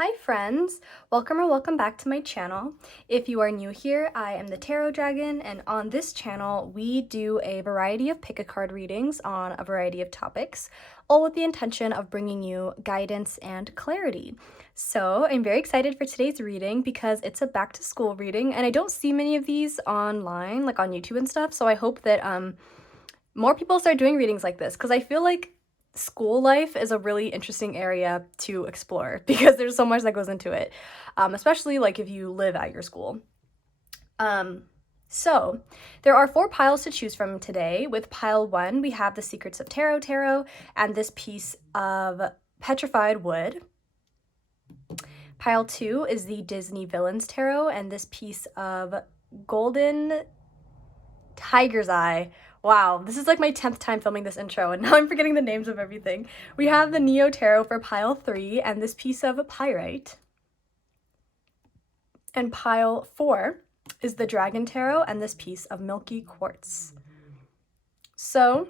Hi friends! Welcome back to my channel. If you are new here, I am the Tarot Dragon, and on this channel we do a variety of pick-a-card readings on a variety of topics, all with the intention of bringing you guidance and clarity. So I'm very excited for today's reading because it's a back-to-school reading, and I don't see many of these online, like on YouTube and stuff, so I hope that more people start doing readings like this, because I feel like school life is a really interesting area to explore because there's so much that goes into it, especially like if you live at your school. So there are 4 piles to choose from today. With pile 1, we have the Secrets of Tarot and this piece of Petrified wood. Pile 2 is the Disney Villains Tarot and this piece of Golden Tiger's Eye. Wow, this is like my 10th time filming this intro and now I'm forgetting the names of everything. We have the Neo Tarot for pile 3 and this piece of Pyrite. And pile 4 is the Dragon Tarot and this piece of Milky Quartz. So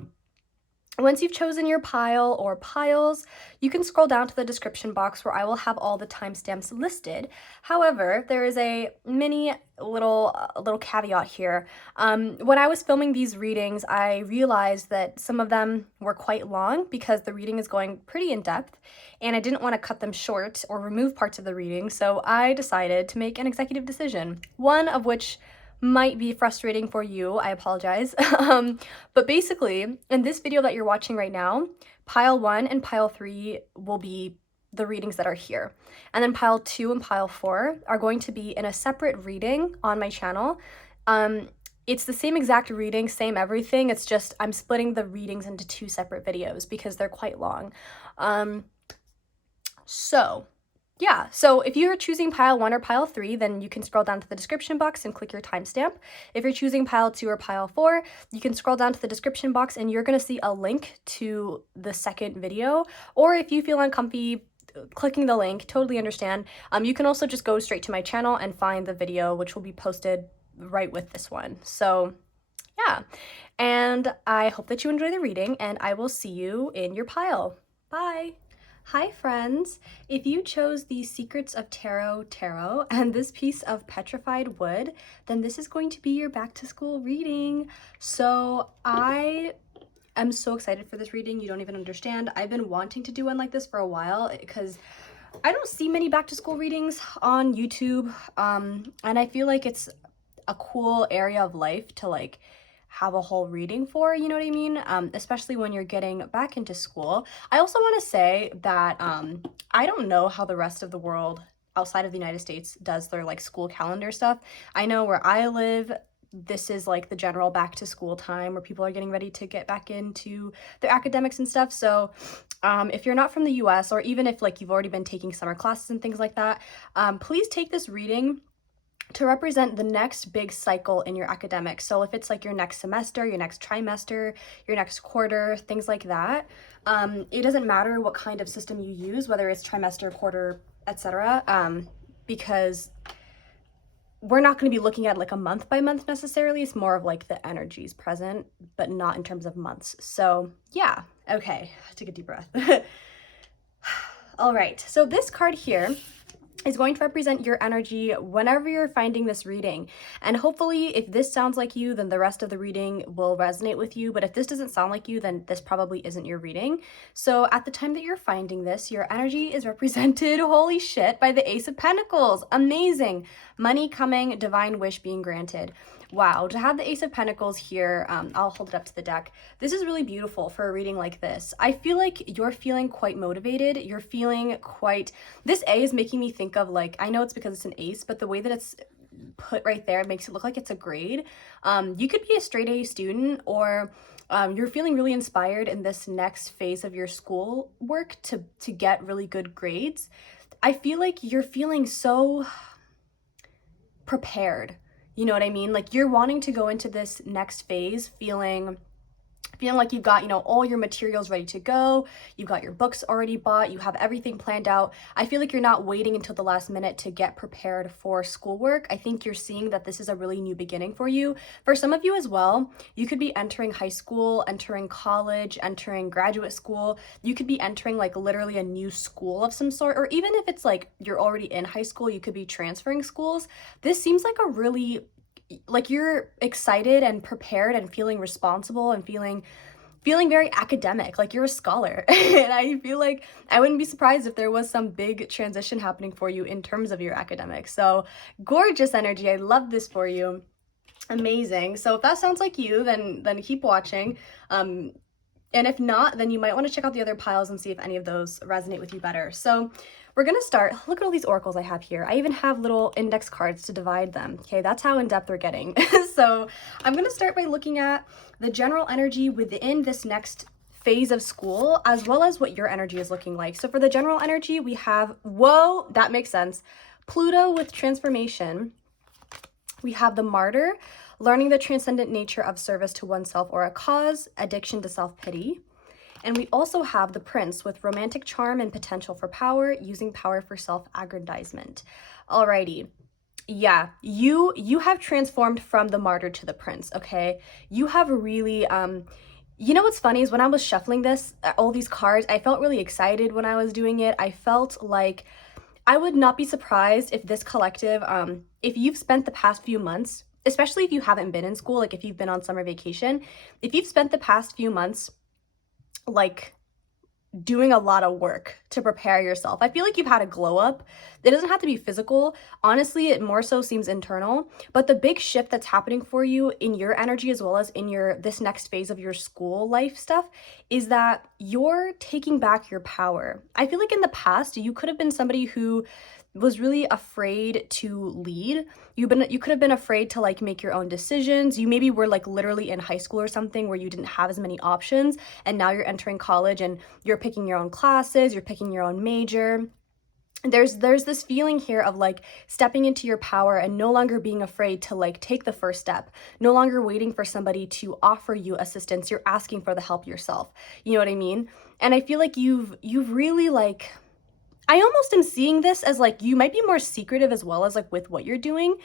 once you've chosen your pile or piles, you can scroll down to the description box where I will have all the timestamps listed. However, there is a mini little caveat here. When I was filming these readings, I realized that some of them were quite long because the reading is going pretty in depth, and I didn't want to cut them short or remove parts of the reading, so I decided to make an executive decision, one of which might be frustrating for you, I apologize. But basically, in this video that you're watching right now, pile 1 and pile 3 will be the readings that are here. And then pile 2 and pile 4 are going to be in a separate reading on my channel. It's the same exact reading, same everything, it's just I'm splitting the readings into 2 separate videos because they're quite long. So if you're choosing pile 1 or pile 3, then you can scroll down to the description box and click your timestamp. If you're choosing pile 2 or pile 4, you can scroll down to the description box and you're going to see a link to the second video. Or if you feel uncomfy clicking the link, totally understand. You can also just go straight to my channel and find the video, which will be posted right with this one. So yeah, and I hope that you enjoy the reading, and I will see you in your pile. Bye! Hi friends! If you chose the Secrets of Tarot and this piece of Petrified wood, then this is going to be your back to school reading. So I am so excited for this reading, you don't even understand. I've been wanting to do one like this for a while because I don't see many back to school readings on YouTube, and I feel like it's a cool area of life to like have a whole reading for, you know what I mean? Especially when you're getting back into school. I also want to say that I don't know how the rest of the world outside of the United States does their like school calendar stuff. I know where I live, this is like the general back to school time where people are getting ready to get back into their academics and stuff. So if you're not from the US, or even if like you've already been taking summer classes and things like that, please take this reading to represent the next big cycle in your academics. So if it's like your next semester, your next trimester, your next quarter, things like that, it doesn't matter what kind of system you use, whether it's trimester, quarter, etc., because we're not going to be looking at like a month by month necessarily. It's more of like the energies present, but not in terms of months. So yeah, okay, take a deep breath. All right, so this card here is going to represent your energy whenever you're finding this reading. And hopefully if this sounds like you, then the rest of the reading will resonate with you. But if this doesn't sound like you, then this probably isn't your reading. So at the time that you're finding this, your energy is represented, holy shit, by the Ace of Pentacles. Amazing. Money coming, divine wish being granted. Wow, to have the Ace of Pentacles here, I'll hold it up to the deck. This is really beautiful for a reading like this. I feel like you're feeling quite motivated. You're feeling quite... This A is making me think of like, I know it's because it's an ace, but the way that it's put right there makes it look like it's a grade. You could be a straight A student, or you're feeling really inspired in this next phase of your school work to get really good grades. I feel like you're feeling so prepared. You know what I mean? Like you're wanting to go into this next phase feeling feeling like you've got, all your materials ready to go, you've got your books already bought, you have everything planned out. I feel like you're not waiting until the last minute to get prepared for schoolwork. I think you're seeing that this is a really new beginning for you. For some of you as well, you could be entering high school, entering college, entering graduate school. You could be entering like literally a new school of some sort, or even if it's like you're already in high school, you could be transferring schools. This seems like a really, like, you're excited and prepared and feeling responsible and feeling very academic, like you're a scholar. And I feel like I wouldn't be surprised if there was some big transition happening for you in terms of your academics. So gorgeous energy. I love this for you. Amazing. So if that sounds like you, then keep watching. And if not, then you might want to check out the other piles and see if any of those resonate with you better. So we're going to start. Look at all these oracles I have here. I even have little index cards to divide them. Okay, that's how in depth we're getting. So I'm going to start by looking at the general energy within this next phase of school, as well as what your energy is looking like. So for the general energy, we have, whoa, that makes sense, Pluto with transformation. We have the Martyr, learning the transcendent nature of service to oneself or a cause, addiction to self-pity. And we also have the Prince with romantic charm and potential for power, using power for self-aggrandizement. Alrighty. Yeah, you have transformed from the Martyr to the Prince, okay? You have really, you know what's funny is when I was shuffling this, all these cards, I felt really excited when I was doing it. I felt like I would not be surprised if this collective, if you've spent the past few months, especially if you haven't been in school, like if you've been on summer vacation, if you've spent the past few months like doing a lot of work to prepare yourself, I feel like you've had a glow up. It doesn't have to be physical. Honestly, it more so seems internal. But the big shift that's happening for you in your energy, as well as in this next phase of your school life stuff, is that you're taking back your power. I feel like in the past, you could have been somebody who was really afraid to lead. You could have been afraid to like make your own decisions. You maybe were like literally in high school or something where you didn't have as many options, and now you're entering college and you're picking your own classes, you're picking your own major. There's this feeling here of like stepping into your power and no longer being afraid to like take the first step, no longer waiting for somebody to offer you assistance. You're asking for the help yourself. You know what I mean? And I feel like you've really like, I almost am seeing this as like you might be more secretive as well as like with what you're doing.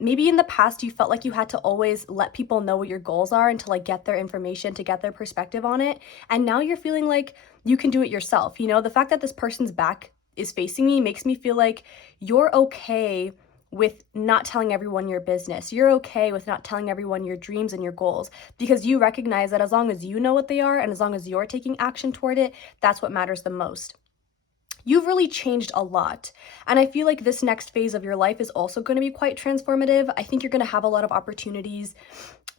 Maybe in the past you felt like you had to always let people know what your goals are and to like get their information, to get their perspective on it. And now you're feeling like you can do it yourself. You know, the fact that this person's back is facing me makes me feel like you're okay with not telling everyone your business. You're okay with not telling everyone your dreams and your goals, because you recognize that as long as you know what they are and as long as you're taking action toward it, that's what matters the most. You've really changed a lot. And I feel like this next phase of your life is also going to be quite transformative. I think you're going to have a lot of opportunities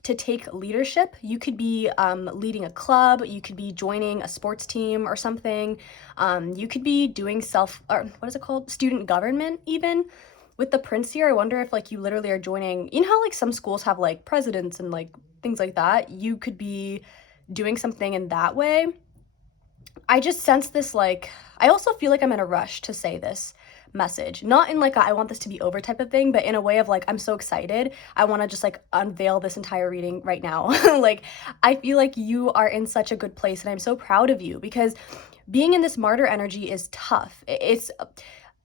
to take leadership. You could be leading a club, you could be joining a sports team or something. You could be doing student government even. With the Prince here, I wonder if like you literally are joining, you know how like some schools have like presidents and like things like that? You could be doing something in that way. I just sense this like, I also feel like I'm in a rush to say this message, not in like a, I want this to be over type of thing, but in a way of like, I'm so excited. I want to just like unveil this entire reading right now. Like, I feel like you are in such a good place and I'm so proud of you, because being in this martyr energy is tough. Because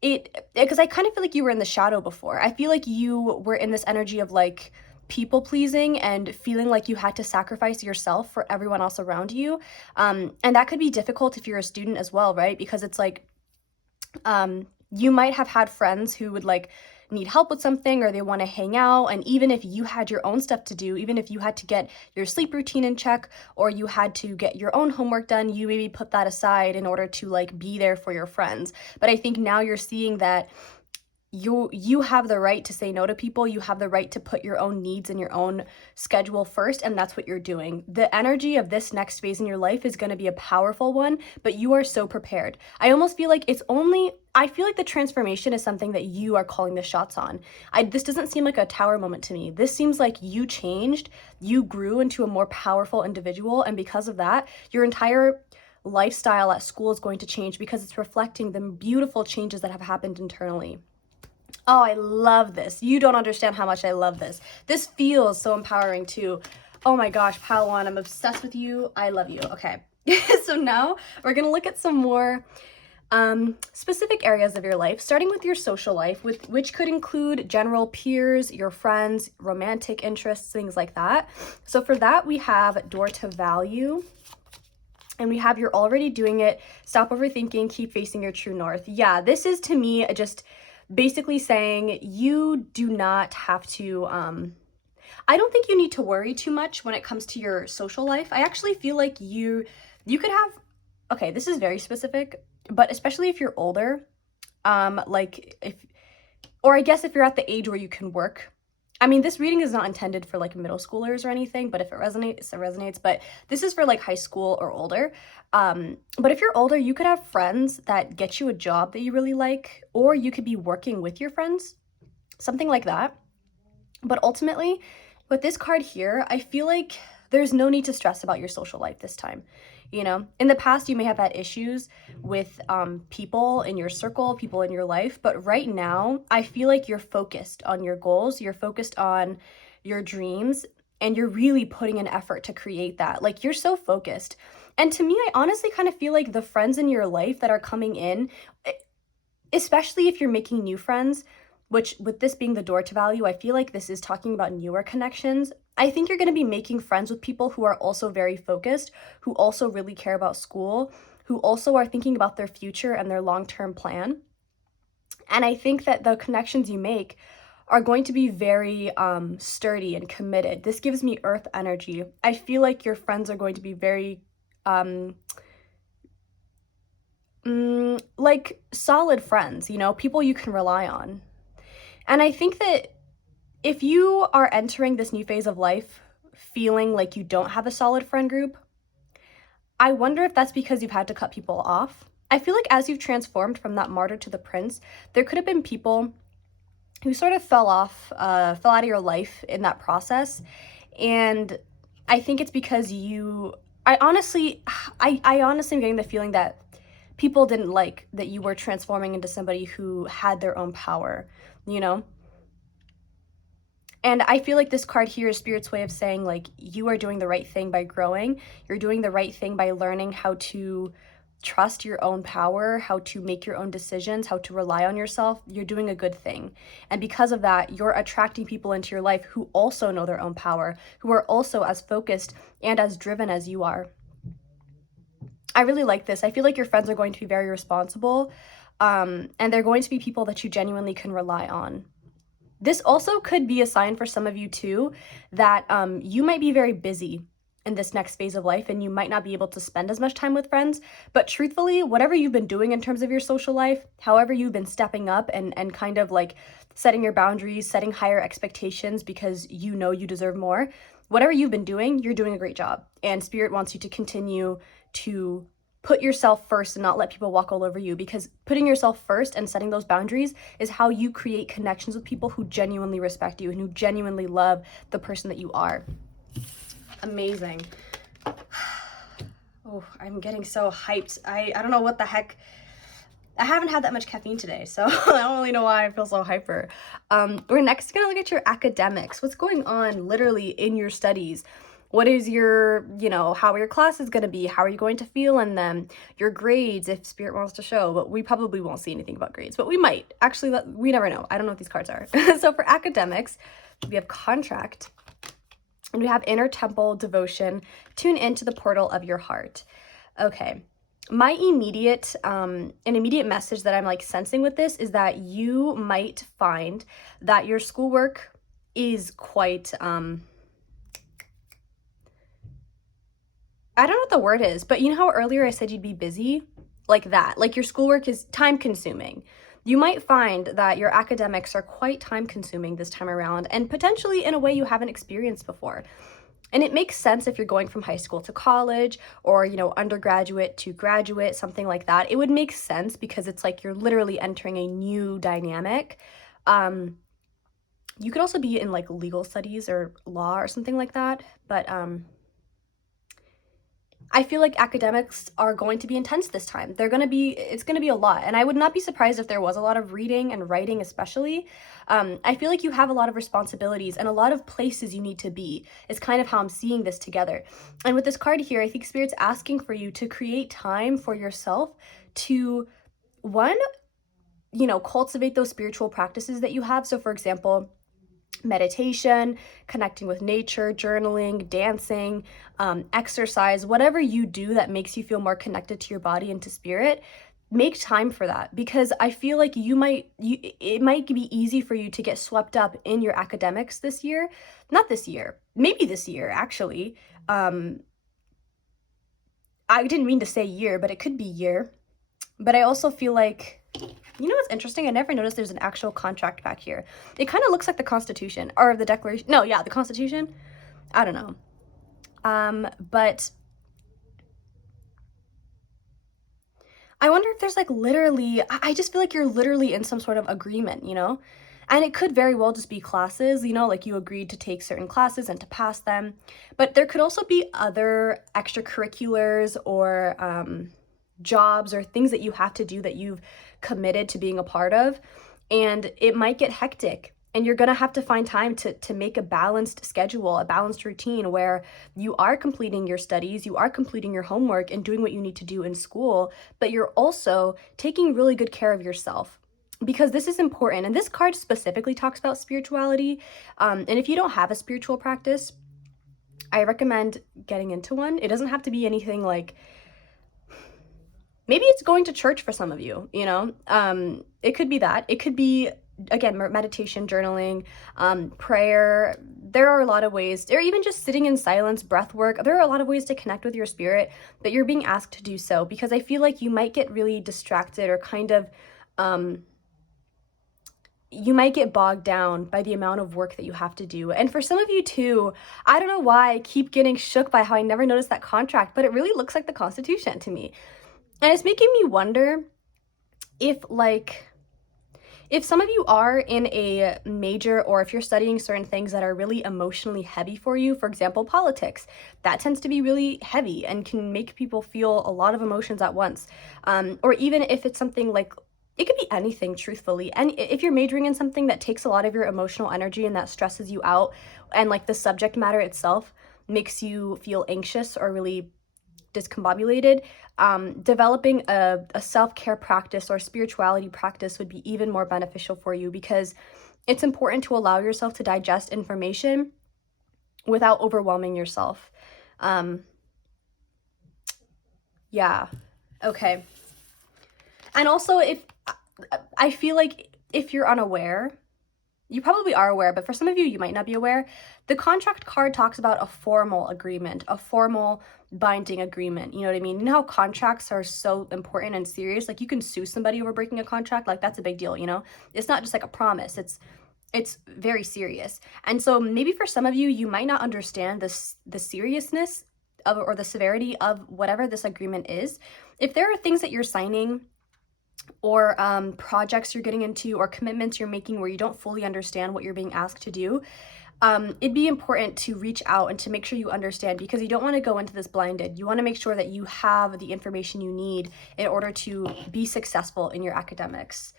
I kind of feel like you were in the shadow before. I feel like you were in this energy of like people pleasing and feeling like you had to sacrifice yourself for everyone else around you. And that could be difficult if you're a student as well, right? Because it's like, you might have had friends who would like need help with something, or they want to hang out. And even if you had your own stuff to do, even if you had to get your sleep routine in check, or you had to get your own homework done, you maybe put that aside in order to like be there for your friends. But I think now you're seeing that you have the right to say no to people. You have the right to put your own needs and your own schedule first, and that's what you're doing. The energy of this next phase in your life is going to be a powerful one, but you are so prepared. I almost feel like I feel like the transformation is something that you are calling the shots on. This doesn't seem like a tower moment to me. This seems like you changed, you grew into a more powerful individual, and because of that, your entire lifestyle at school is going to change, because it's reflecting the beautiful changes that have happened internally. Oh, I love this. You don't understand how much I love this. This feels so empowering too. Oh my gosh, pile one, I'm obsessed with you. I love you. Okay. So now we're going to look at some more specific areas of your life, starting with your social life, which could include general peers, your friends, romantic interests, things like that. So for that, we have door to value. And we have you're already doing it, stop overthinking, keep facing your true north. Yeah, this is to me just basically saying you do not have to, I don't think you need to worry too much when it comes to your social life. I actually feel like you could have, okay, this is very specific, but especially if you're older, like or I guess if you're at the age where you can work. I mean, this reading is not intended for like middle schoolers or anything, but if it resonates, it resonates. But this is for like high school or older. But if you're older, you could have friends that get you a job that you really like, or you could be working with your friends, something like that. But ultimately, with this card here, I feel like there's no need to stress about your social life this time. You know, in the past, you may have had issues with people in your circle, people in your life, but right now, I feel like you're focused on your goals, you're focused on your dreams, and you're really putting an effort to create that. Like, you're so focused. And to me, I honestly kind of feel like the friends in your life that are coming in, especially if you're making new friends, which with this being the door to value, I feel like this is talking about newer connections. I think you're going to be making friends with people who are also very focused, who also really care about school, who also are thinking about their future and their long-term plan. And I think that the connections you make are going to be very sturdy and committed. This gives me earth energy. I feel like your friends are going to be very like solid friends, you know, people you can rely on. And I think that if you are entering this new phase of life feeling like you don't have a solid friend group, I wonder if that's because you've had to cut people off. I feel like as you've transformed from that martyr to the prince, there could have been people who sort of fell out of your life in that process. And I think it's because I honestly am getting the feeling that people didn't like that you were transforming into somebody who had their own power, you know? And I feel like this card here is Spirit's way of saying, like, you are doing the right thing by growing. You're doing the right thing by learning how to trust your own power, how to make your own decisions, how to rely on yourself. You're doing a good thing. And because of that, you're attracting people into your life who also know their own power, who are also as focused and as driven as you are. I really like this. I feel like your friends are going to be very responsible, and they're going to be people that you genuinely can rely on. This also could be a sign for some of you too that you might be very busy in this next phase of life and you might not be able to spend as much time with friends. But truthfully, whatever you've been doing in terms of your social life, however you've been stepping up and kind of like setting your boundaries, setting higher expectations because you know you deserve more, whatever you've been doing, you're doing a great job. And Spirit wants you to continue to put yourself first and not let people walk all over you, because putting yourself first and setting those boundaries is how you create connections with people who genuinely respect you and who genuinely love the person that you are. Amazing. Oh, I'm getting so hyped. I don't know what the heck. I haven't had that much caffeine today, so I don't really know why I feel so hyper. We're next gonna look at your academics. What's going on literally in your studies? What is your, how are your classes going to be? How are you going to feel in them? Your grades, if Spirit wants to show, but we probably won't see anything about grades, but we might. Actually, we never know. I don't know what these cards are. So for academics, we have contract, and we have inner temple, devotion, tune into the portal of your heart. Okay. My immediate message that I'm like sensing with this is that you might find that your schoolwork is quite, I don't know what the word is, but you know how earlier I said you'd be busy? Like that. Like your schoolwork is time consuming. You might find that your academics are quite time consuming this time around, and potentially in a way you haven't experienced before. And it makes sense if you're going from high school to college or, undergraduate to graduate, something like that. It would make sense because it's like you're literally entering a new dynamic. You could also be in like legal studies or law or something like that, but I feel like academics are going to be intense this time. It's going to be a lot. And I would not be surprised if there was a lot of reading and writing, especially. I feel like you have a lot of responsibilities and a lot of places you need to be. It's kind of how I'm seeing this together. And with this card here, I think Spirit's asking for you to create time for yourself to, one, cultivate those spiritual practices that you have. So for example, meditation, connecting with nature, journaling, dancing, exercise, whatever you do that makes you feel more connected to your body and to spirit, make time for that, because I feel like it might be easy for you to get swept up in your academics this year. Not this year, maybe this year, actually. I didn't mean to say year, but it could be year. But I also feel like, what's interesting? I never noticed there's an actual contract back here. It kind of looks like the Constitution, or the Declaration. No, yeah, the Constitution. I don't know. But I wonder if there's like literally, I just feel like you're literally in some sort of agreement, And it could very well just be classes, like you agreed to take certain classes and to pass them. But there could also be other extracurriculars or jobs or things that you have to do that you've committed to being a part of, and it might get hectic, and you're gonna have to find time to make a balanced schedule, a balanced routine where you are completing your studies, you are completing your homework and doing what you need to do in school, but you're also taking really good care of yourself, because this is important. And this card specifically talks about spirituality, and if you don't have a spiritual practice, I recommend getting into one. It doesn't have to be anything like, maybe it's going to church for some of you, it could be that. It could be, again, meditation, journaling, prayer. There are a lot of ways, or even just sitting in silence, breath work. There are a lot of ways to connect with your spirit, but you're being asked to do so, because I feel like you might get really distracted, or kind of, you might get bogged down by the amount of work that you have to do. And for some of you too, I don't know why I keep getting shook by how I never noticed that contract, but it really looks like the Constitution to me. And it's making me wonder if some of you are in a major, or if you're studying certain things that are really emotionally heavy for you. For example, politics. That tends to be really heavy and can make people feel a lot of emotions at once. Or even if it's something like, it could be anything, truthfully. And if you're majoring in something that takes a lot of your emotional energy and that stresses you out, and like the subject matter itself makes you feel anxious or really discombobulated, developing a self-care practice or spirituality practice would be even more beneficial for you, because it's important to allow yourself to digest information without overwhelming yourself. Yeah, okay. And also, I feel like if you're unaware, you probably are aware, but for some of you, you might not be aware. The contract card talks about a formal agreement, a formal binding agreement. You know what I mean? You know how contracts are so important and serious? Like, you can sue somebody over breaking a contract. Like, that's a big deal, It's not just like a promise. It's very serious. And so maybe for some of you, you might not understand the seriousness of, or the severity of whatever this agreement is. If there are things that you're signing, or projects you're getting into, or commitments you're making where you don't fully understand what you're being asked to do, it'd be important to reach out and to make sure you understand, because you don't want to go into this blinded. You want to make sure that you have the information you need in order to be successful in your academics.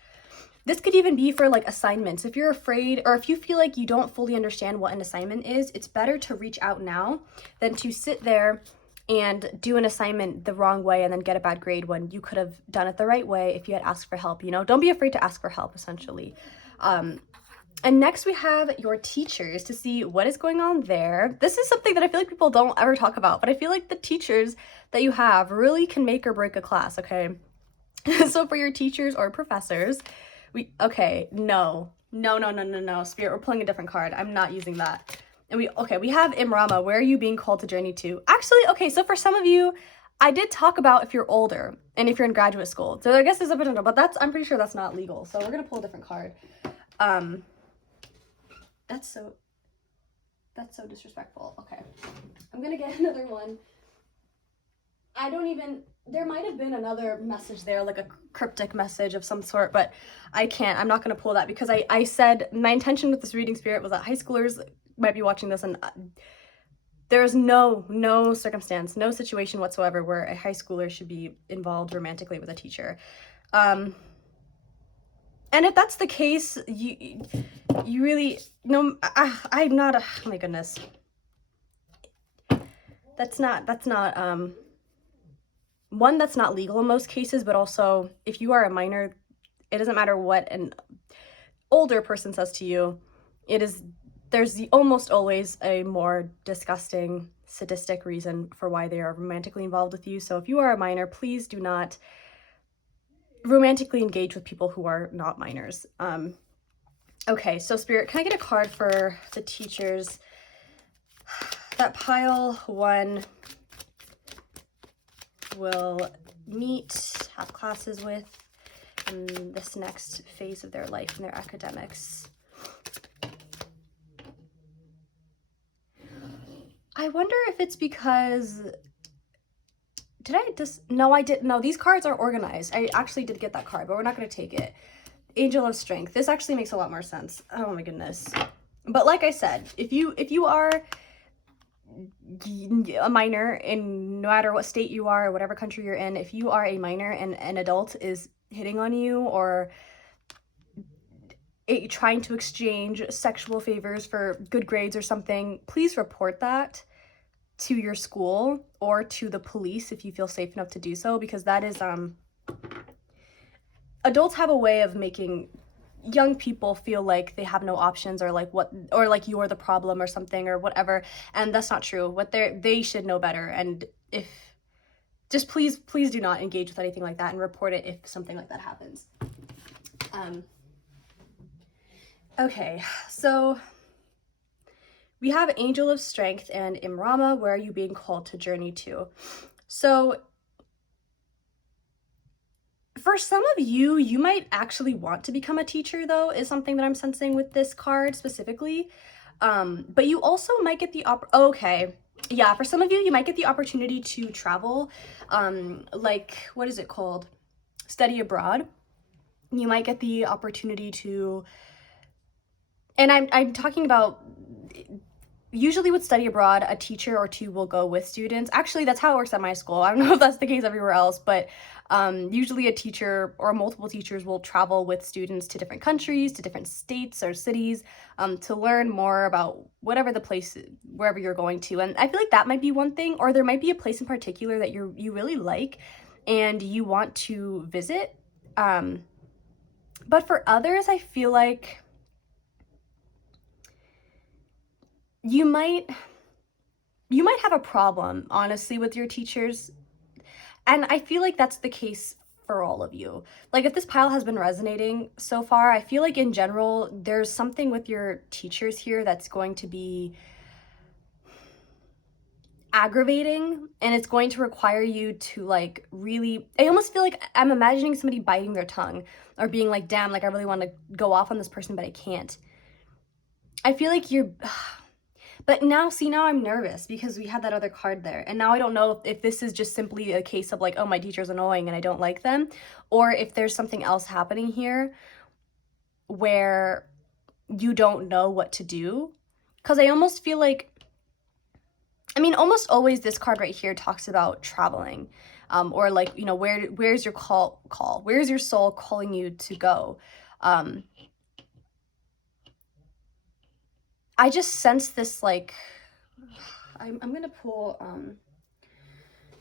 This could even be for like assignments. If you're afraid, or if you feel like you don't fully understand what an assignment is, it's better to reach out now than to sit there and do an assignment the wrong way and then get a bad grade, when you could have done it the right way if you had asked for help. Don't be afraid to ask for help, essentially. And next we have your teachers, to see what is going on there. This is something that I feel like people don't ever talk about, but I feel like the teachers that you have really can make or break a class, okay? So for your teachers or professors, no, Spirit, we're pulling a different card. I'm not using that. And we have Imrama. Where are you being called to journey to? Actually, okay, so for some of you, I did talk about if you're older and if you're in graduate school. So I guess there's a potential, but I'm pretty sure that's not legal. So we're gonna pull a different card. That's so disrespectful. Okay, I'm gonna get another one. There might have been another message there, like a cryptic message of some sort, but I'm not gonna pull that, because I said my intention with this reading, Spirit, was that high schoolers might be watching this, and there's no circumstance, no situation whatsoever where a high schooler should be involved romantically with a teacher. And if that's the case, you really, no, I'm not, oh my goodness. That's not, one, that's not legal in most cases, but also if you are a minor, it doesn't matter what an older person says to you, there's almost always a more disgusting, sadistic reason for why they are romantically involved with you. So if you are a minor, please do not romantically engage with people who are not minors. Okay, so Spirit, can I get a card for the teachers that pile 1 will meet, have classes with in this next phase of their life and their academics? I wonder if it's because, no, I didn't. No, these cards are organized. I actually did get that card, but we're not going to take it. Angel of Strength. This actually makes a lot more sense. Oh my goodness. But like I said, if you are a minor, in no matter what state you are or whatever country you're in, if you are a minor and an adult is hitting on you or trying to exchange sexual favors for good grades or something, please report that to your school or to the police if you feel safe enough to do so, because that is adults have a way of making young people feel like they have no options, or like you're the problem or something or whatever, and that's not true. They should know better, and if just please do not engage with anything like that and report it if something like that happens. Okay, so we have Angel of Strength and Imrama. Where are you being called to journey to? So for some of you, you might actually want to become a teacher, though, is something that I'm sensing with this card specifically. But you also might get the okay. Yeah, for some of you, you might get the opportunity to travel, like, what is it called? Study abroad. You might get the opportunity to, and I'm talking about, usually with study abroad, a teacher or two will go with students. Actually, that's how it works at my school. I don't know if that's the case everywhere else, but usually a teacher or multiple teachers will travel with students to different countries, to different states or cities, to learn more about whatever the place, wherever you're going to. And I feel like that might be one thing, or there might be a place in particular that you really like and you want to visit. But for others, I feel like you might have a problem, honestly, with your teachers. And I feel like that's the case for all of you. Like, if this pile has been resonating so far, I feel like in general, there's something with your teachers here that's going to be aggravating, and it's going to require you to, like, really, I almost feel like I'm imagining somebody biting their tongue or being like, damn, like, I really want to go off on this person, but I can't. I feel like but now I'm nervous because we had that other card there. And now I don't know if this is just simply a case of like, oh, my teacher's annoying and I don't like them, or if there's something else happening here where you don't know what to do. Because I almost feel like, I mean, almost always this card right here talks about traveling, or like, you know, where's your call? Where's your soul calling you to go? I just sense this, like, I'm gonna pull, I'm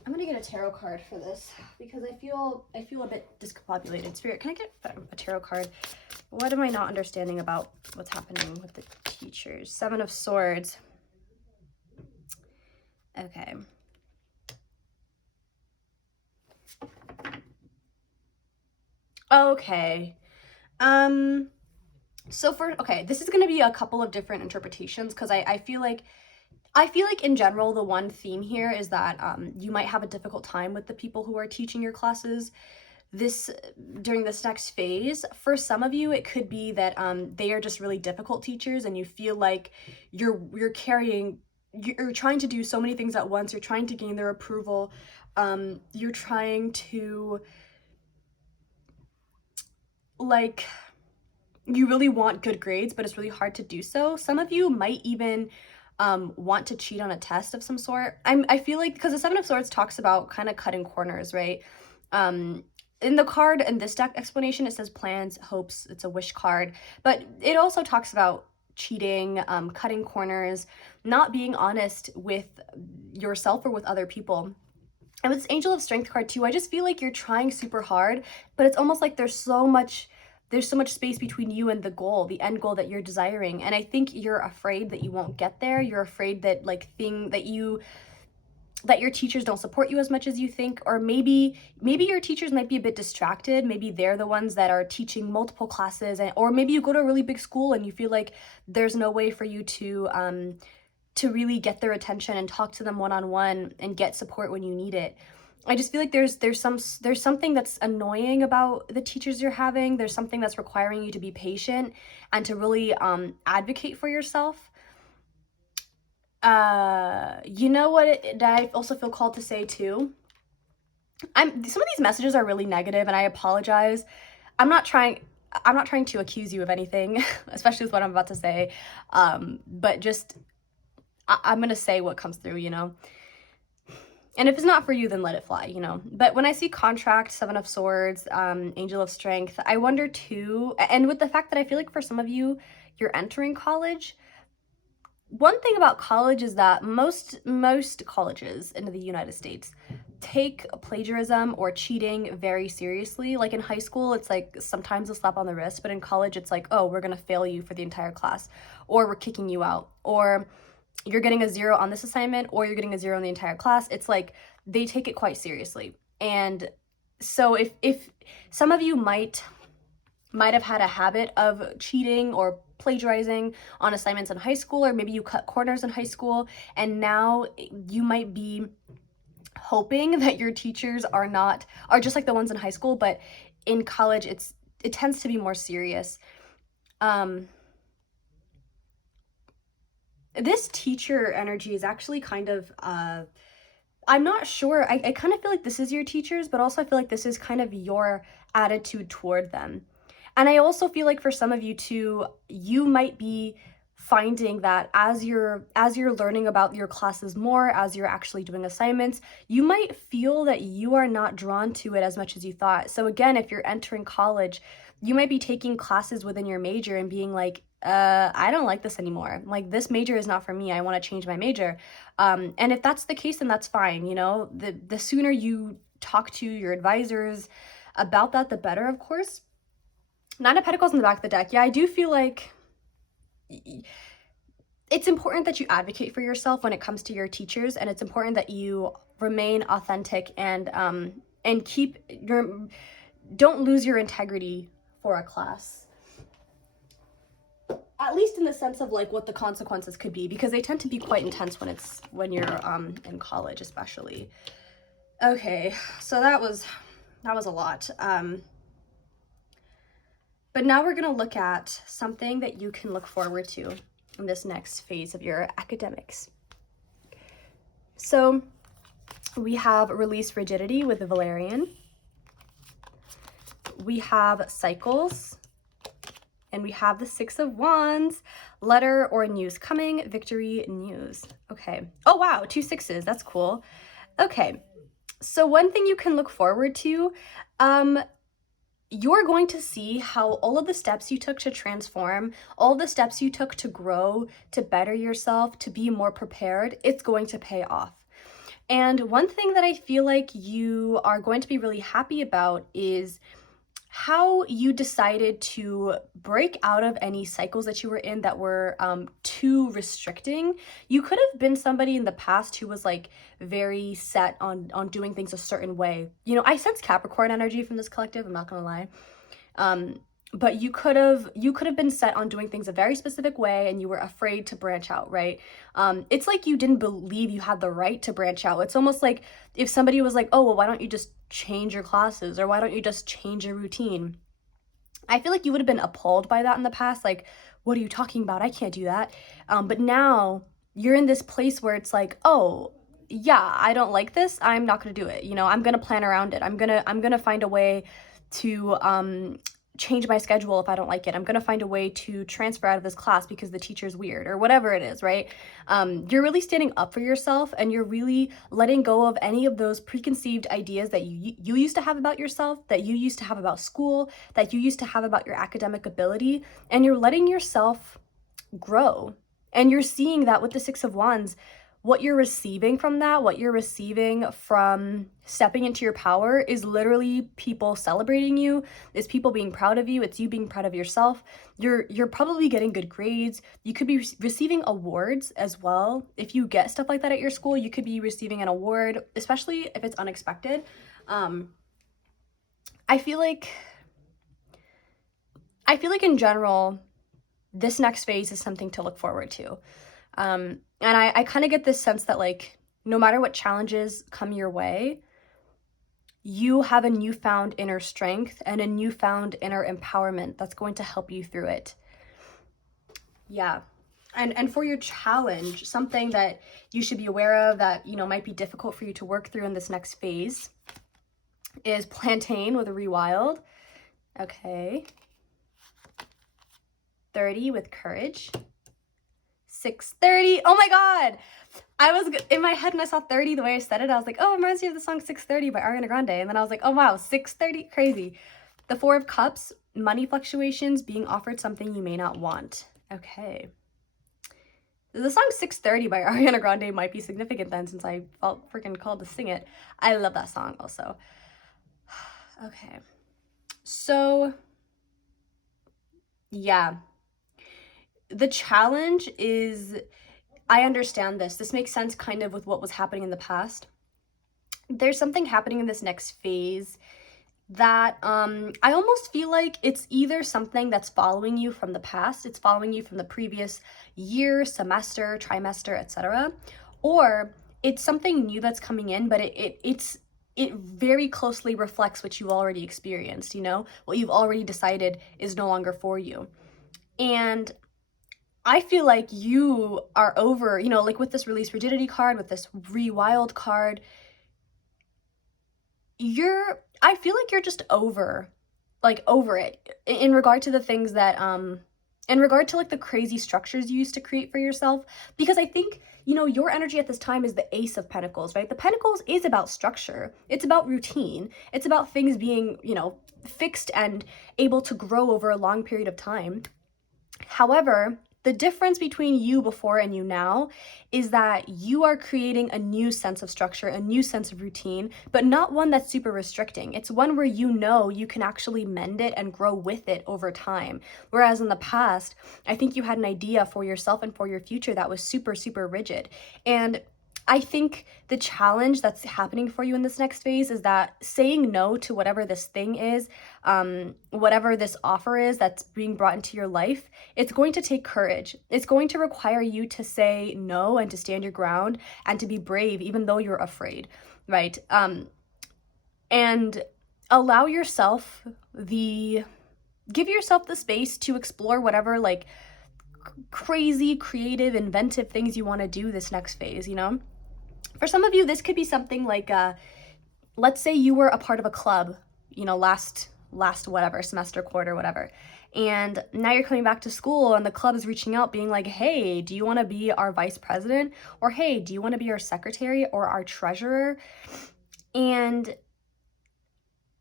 gonna get a tarot card for this because I feel a bit discombobulated. Spirit, can I get a tarot card? What am I not understanding about what's happening with the teachers? 7 of Swords. Okay. Okay. So okay, this is going to be a couple of different interpretations because I feel like in general, the one theme here is that you might have a difficult time with the people who are teaching your classes during this next phase. For some of you, it could be that they are just really difficult teachers and you feel like you're trying to do so many things at once. You're trying to gain their approval. You're trying to, like, you really want good grades, but it's really hard to do so. Some of you might even want to cheat on a test of some sort. I feel like, because the Seven of Swords talks about kind of cutting corners, right? In the card and this deck explanation, it says plans, hopes, it's a wish card, but it also talks about cheating, cutting corners, not being honest with yourself or with other people. And with this Angel of Strength card too, I just feel like you're trying super hard, but it's almost like there's so much space between you and the goal, the end goal that you're desiring. And I think you're afraid that you won't get there. You're afraid that that your teachers don't support you as much as you think, or maybe your teachers might be a bit distracted. Maybe they're the ones that are teaching multiple classes, or maybe you go to a really big school and you feel like there's no way for you to really get their attention and talk to them one-on-one and get support when you need it. I just feel like there's something that's annoying about the teachers you're having. There's something that's requiring you to be patient and to really advocate for yourself. You know what that I also feel called to say too? Some of these messages are really negative, and I apologize. I'm not trying to accuse you of anything, especially with what I'm about to say. But just I'm gonna say what comes through, you know. And if it's not for you, then let it fly, you know. But when I see contract, Seven of Swords, Angel of Strength, I wonder too, and with the fact that I feel like for some of you, you're entering college. One thing about college is that most colleges in the United States take plagiarism or cheating very seriously. Like in high school, it's like sometimes a slap on the wrist, but in college, it's like, oh, we're gonna fail you for the entire class, or we're kicking you out, or you're getting a 0 on this assignment, or you're getting a 0 in the entire class. It's like they take it quite seriously. And so if some of you might have had a habit of cheating or plagiarizing on assignments in high school, or maybe you cut corners in high school, and now you might be hoping that your teachers are just like the ones in high school, but in college it tends to be more serious. This teacher energy is actually kind of I'm not sure. I kind of feel like this is your teachers, but also I feel like this is kind of your attitude toward them. And I also feel like for some of you too, you might be finding that as you're learning about your classes more, as you're actually doing assignments, you might feel that you are not drawn to it as much as you thought. So again, if you're entering college, you might be taking classes within your major and being like, I don't like this anymore. Like, this major is not for me. I want to change my major. And if that's the case, then that's fine. You know, the sooner you talk to your advisors about that, the better, of course. Nine of Pentacles in the back of the deck. Yeah, I do feel like it's important that you advocate for yourself when it comes to your teachers, and it's important that you remain authentic and don't lose your integrity for a class. At least in the sense of like what the consequences could be, because they tend to be quite intense when you're in college, especially. Okay, so that was a lot. But now we're going to look at something that you can look forward to in this next phase of your academics. So we have Release Rigidity with the Valerian. We have Cycles. And we have the Six of Wands, Letter or News Coming, Victory News. Okay. Oh, wow, 2 6s. That's cool. Okay. So one thing you can look forward to, you're going to see how all of the steps you took to transform, all the steps you took to grow, to better yourself, to be more prepared, it's going to pay off. And one thing that I feel like you are going to be really happy about is how you decided to break out of any cycles that you were in that were too restricting. You could have been somebody in the past who was like very set on doing things a certain way. You know, I sense Capricorn energy from this collective, I'm not gonna lie. But you could have been set on doing things a very specific way, and you were afraid to branch out, right? It's like you didn't believe you had the right to branch out. It's almost like if somebody was like, oh, well, why don't you just change your classes, or why don't you just change your routine? I feel like you would have been appalled by that in the past. Like, what are you talking about? I can't do that. But now you're in this place where it's like, oh, yeah, I don't like this. I'm not gonna do it. You know, I'm gonna plan around it. I'm gonna find a way to change my schedule if I don't like it. I'm going to find a way to transfer out of this class because the teacher's weird or whatever it is, right? You're really standing up for yourself, and you're really letting go of any of those preconceived ideas that you used to have about yourself, that you used to have about school, that you used to have about your academic ability, and you're letting yourself grow. And you're seeing that with the Six of Wands, what you're receiving from that, what you're receiving from stepping into your power is literally people celebrating you, is people being proud of you, it's you being proud of yourself. You're probably getting good grades. You could be receiving awards as well. If you get stuff like that at your school, you could be receiving an award, especially if it's unexpected. I feel like in general, this next phase is something to look forward to. And I kind of get this sense that, like, no matter what challenges come your way, you have a newfound inner strength and a newfound inner empowerment that's going to help you through it. Yeah. And for your challenge, something that you should be aware of that, you know, might be difficult for you to work through in this next phase is plantain with a rewild. Okay. 30 with courage. 6:30. Oh my god, I was in my head when I saw 30, the way I said it, I was like, oh, it reminds me of the song 6:30 by Ariana Grande. And then I was like, oh wow, 6:30, crazy. The 4 of Cups, money fluctuations, being offered something you may not want. Okay, the song 6:30 by Ariana Grande might be significant then, since I felt freaking called to sing it. I love that song also. Okay, so yeah, the challenge is, I understand this. This makes sense kind of with what was happening in the past. There's something happening in this next phase that I almost feel like it's either something that's following you from the past, it's following you from the previous year, semester, trimester, etc., or it's something new that's coming in, but it very closely reflects what you've already experienced, you know, what you've already decided is no longer for you. And I feel like you are over, you know, like with this release rigidity card, with this rewild card, I feel like you're just over it in regard to the things that, in regard to like the crazy structures you used to create for yourself. Because I think, you know, your energy at this time is the Ace of Pentacles, right? The Pentacles is about structure. It's about routine. It's about things being, you know, fixed and able to grow over a long period of time. However, the difference between you before and you now is that you are creating a new sense of structure, a new sense of routine, but not one that's super restricting. It's one where you know you can actually mend it and grow with it over time. Whereas in the past, I think you had an idea for yourself and for your future that was super, super rigid. And I think the challenge that's happening for you in this next phase is that saying no to whatever this thing is, whatever this offer is that's being brought into your life, it's going to take courage. It's going to require you to say no and to stand your ground and to be brave, even though you're afraid, right? And allow yourself give yourself the space to explore whatever like crazy, creative, inventive things you want to do this next phase, you know? For some of you, this could be something like, let's say you were a part of a club, you know, last whatever, semester, quarter, whatever. And now you're coming back to school and the club is reaching out being like, hey, do you want to be our vice president? Or hey, do you want to be our secretary or our treasurer? And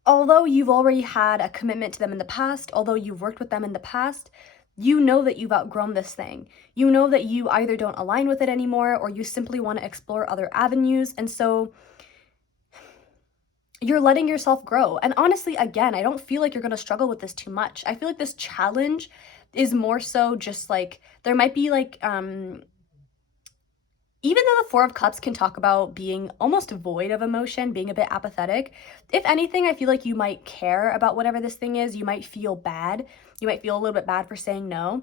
although you've already had a commitment to them in the past, although you've worked with them in the past, you know that you've outgrown this thing. You know that you either don't align with it anymore or you simply want to explore other avenues. And so you're letting yourself grow. And honestly, again, I don't feel like you're going to struggle with this too much. I feel like this challenge is more so just like, there might be like, even though the 4 of Cups can talk about being almost void of emotion, being a bit apathetic, if anything, I feel like you might care about whatever this thing is. You might feel bad. You might feel a little bit bad for saying no,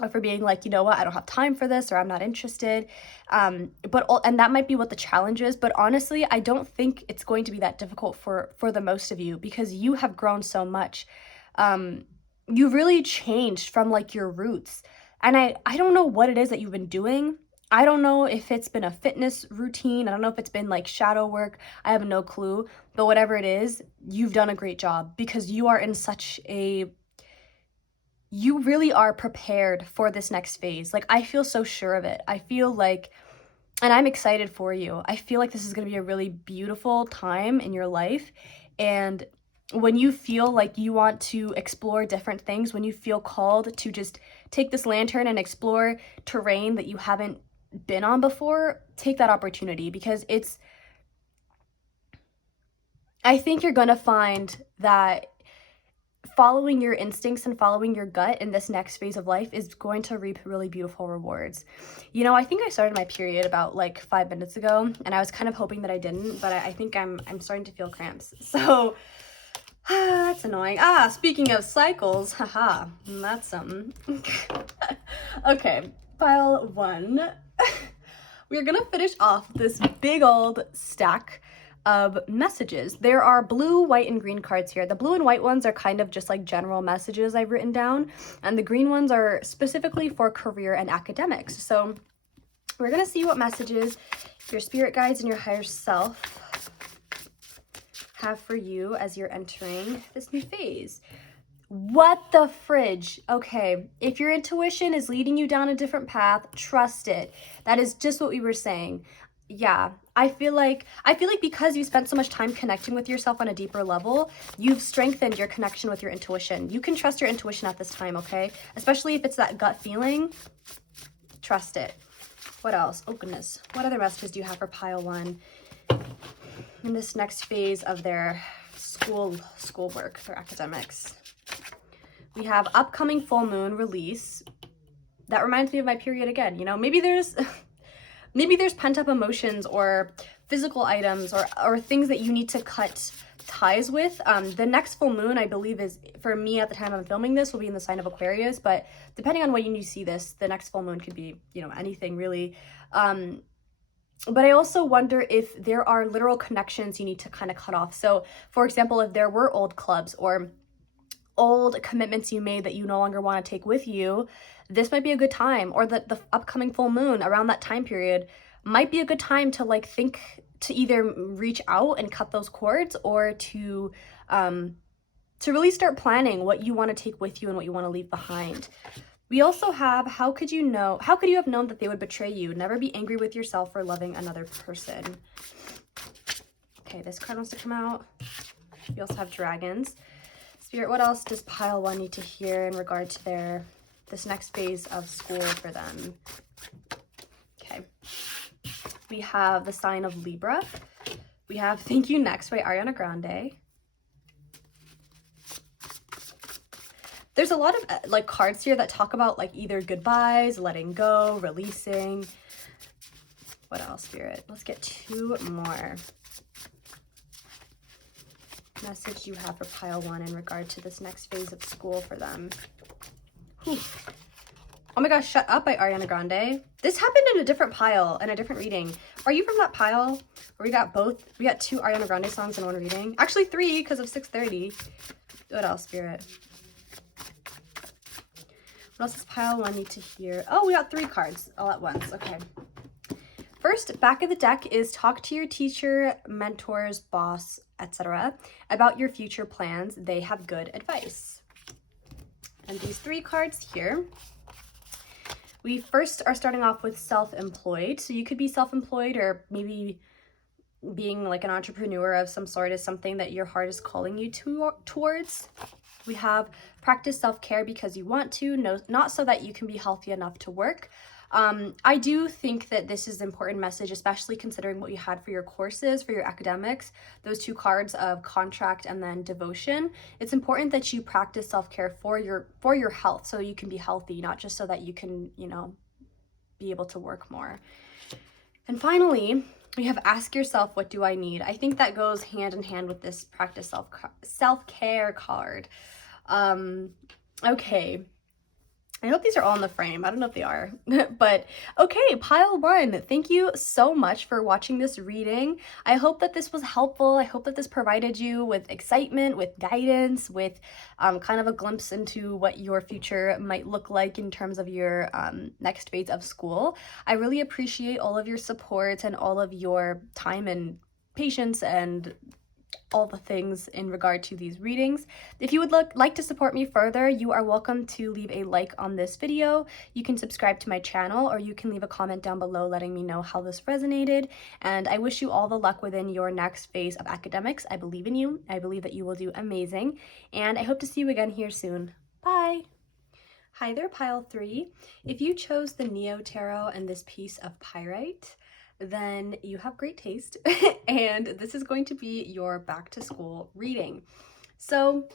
or for being like, you know what, I don't have time for this, or I'm not interested. And that might be what the challenge is. But honestly, I don't think it's going to be that difficult for the most of you, because you have grown so much. You've really changed from like your roots. And I don't know what it is that you've been doing. I don't know if it's been a fitness routine. I don't know if it's been like shadow work. I have no clue. But whatever it is, you've done a great job because you are in such a, you really are prepared for this next phase. Like, I feel so sure of it. I feel like, and I'm excited for you. I feel like this is going to be a really beautiful time in your life. And when you feel like you want to explore different things, when you feel called to just take this lantern and explore terrain that you haven't been on before, take that opportunity because I think you're going to find that following your instincts and following your gut in this next phase of life is going to reap really beautiful rewards. You know, I think I started my period about like 5 minutes ago, and I was kind of hoping that I didn't, but I think I'm starting to feel cramps. So that's annoying. Speaking of cycles, haha, that's something. Okay, pile 1. We're gonna finish off this big old stack of messages. There are blue, white, and green cards here. The blue and white ones are kind of just like general messages I've written down, and the green ones are specifically for career and academics. So we're gonna see what messages your spirit guides and your higher self have for you as you're entering this new phase. What the fridge? Okay, if your intuition is leading you down a different path, trust it. That is just what we were saying. Yeah, I feel like because you spent so much time connecting with yourself on a deeper level, you've strengthened your connection with your intuition. You can trust your intuition at this time, okay? Especially if it's that gut feeling, trust it. What else? Oh goodness. What other messages do you have for pile 1 in this next phase of their schoolwork, their academics? We have upcoming full moon release. That reminds me of my period again. You know, maybe there's pent-up emotions or physical items or things that you need to cut ties with. The next full moon, I believe, is, for me at the time I'm filming this, will be in the sign of Aquarius, but depending on when you see this, the next full moon could be, you know, anything really. But I also wonder if there are literal connections you need to kind of cut off. So, for example, if there were old clubs or old commitments you made that you no longer want to take with you, this might be a good time. Or the upcoming full moon around that time period might be a good time to like think to either reach out and cut those cords or to really start planning what you want to take with you and what you want to leave behind. We also have, how could you have known that they would betray you? Never be angry with yourself for loving another person. Okay, this card wants to come out. We also have dragons. Spirit, what else does pile 1 need to hear in regard to this next phase of school for them? Okay. We have the sign of Libra. We have Thank You Next by Ariana Grande. There's a lot of like cards here that talk about like either goodbyes, letting go, releasing. What else, Spirit? Let's get 2 more. Message you have for pile 1 in regard to this next phase of school for them. Whew. Oh my gosh, Shut Up by Ariana Grande. This happened in a different pile, in a different reading. Are you from that pile where we got both? We got 2 Ariana Grande songs in one reading. Actually 3 because of 6:30. What else, Spirit? What else does pile 1 need to hear? Oh, we got 3 cards all at once. Okay. First, back of the deck is talk to your teacher, mentors, boss, etc. about your future plans. They have good advice. And these 3 cards here, we first are starting off with self-employed. So you could be self-employed, or maybe being like an entrepreneur of some sort is something that your heart is calling you towards. We have practice self-care because you want to, not so that you can be healthy enough to work. I do think that this is an important message, especially considering what you had for your courses, for your academics, those 2 cards of contract and then devotion. It's important that you practice self-care for your health, so you can be healthy, not just so that you can, you know, be able to work more. And finally, we have ask yourself, what do I need? I think that goes hand in hand with this practice self-care card. Okay. I hope these are all in the frame. I don't know if they are, but okay, pile one. Thank you so much for watching this reading. I hope that this was helpful. I hope that this provided you with excitement, with guidance, with kind of a glimpse into what your future might look like in terms of your next phase of school. I really appreciate all of your support and all of your time and patience and all the things in regard to these readings. If you would like to support me further, you are welcome to leave a like on this video. You can subscribe to my channel, or you can leave a comment down below letting me know how this resonated. And I wish you all the luck within your next phase of academics. I believe in you. I believe that you will do amazing. And I hope to see you again here soon. Bye! Hi there, Pile 3. If you chose the Neo Tarot and this piece of Pyrite, then you have great taste, and this is going to be your back to school reading. So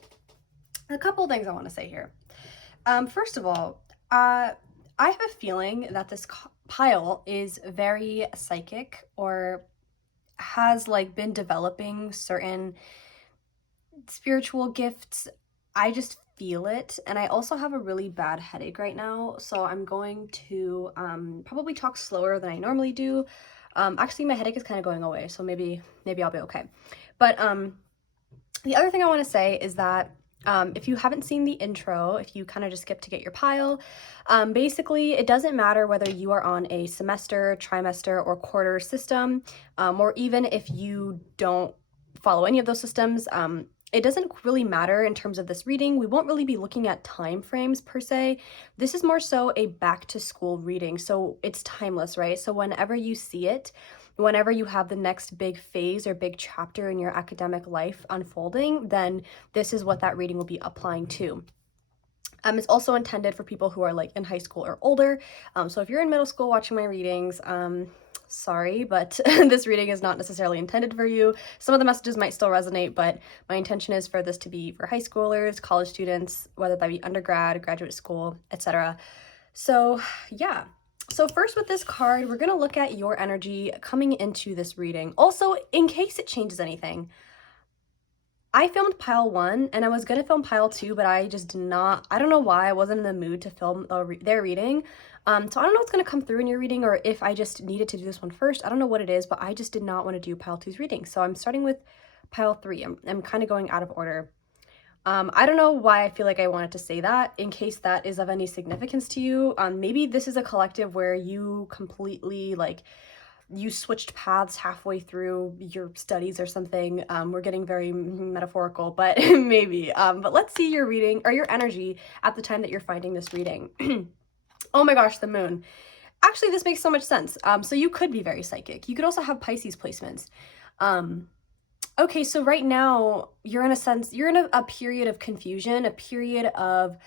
a couple things I want to say here. First of all, I have a feeling that this pile is very psychic, or has like been developing certain spiritual gifts. I just feel it, and I also have a really bad headache right now, so I'm going to probably talk slower than I normally do. Actually, my headache is kind of going away, so maybe I'll be okay. But the other thing I want to say is that if you haven't seen the intro, if you kind of just skip to get your pile, basically it doesn't matter whether you are on a semester, trimester, or quarter system, or even if you don't follow any of those systems. It doesn't really matter in terms of this reading. We won't really be looking at time frames per se. This is more so a back to school reading, so it's timeless, right? So whenever you see it, whenever you have the next big phase or big chapter in your academic life unfolding, then this is what that reading will be applying to. It's also intended for people who are like in high school or older. So if you're in middle school watching my readings, sorry, but this reading is not necessarily intended for you. Some of the messages might still resonate, but my intention is for this to be for high schoolers, college students, whether that be undergrad, graduate school, etc. So yeah. So first with this card, we're going to look at your energy coming into this reading. Also, in case it changes anything, I filmed pile 1 and I was going to film pile 2, but I just did not. I don't know why I wasn't in the mood to film their reading. So I don't know what's going to come through in your reading, or if I just needed to do this one first. I don't know what it is, but I just did not want to do pile 2's reading. So I'm starting with pile 3. I'm kind of going out of order. I don't know why I feel like I wanted to say that, in case that is of any significance to you. Maybe this is a collective where you completely, like, you switched paths halfway through your studies or something. We're getting very metaphorical, but maybe. But let's see your reading, or your energy at the time that you're finding this reading. Oh my gosh, the moon. Actually, this makes so much sense. So you could be very psychic. You could also have Pisces placements. Okay, so right now you're in a period of confusion, a period of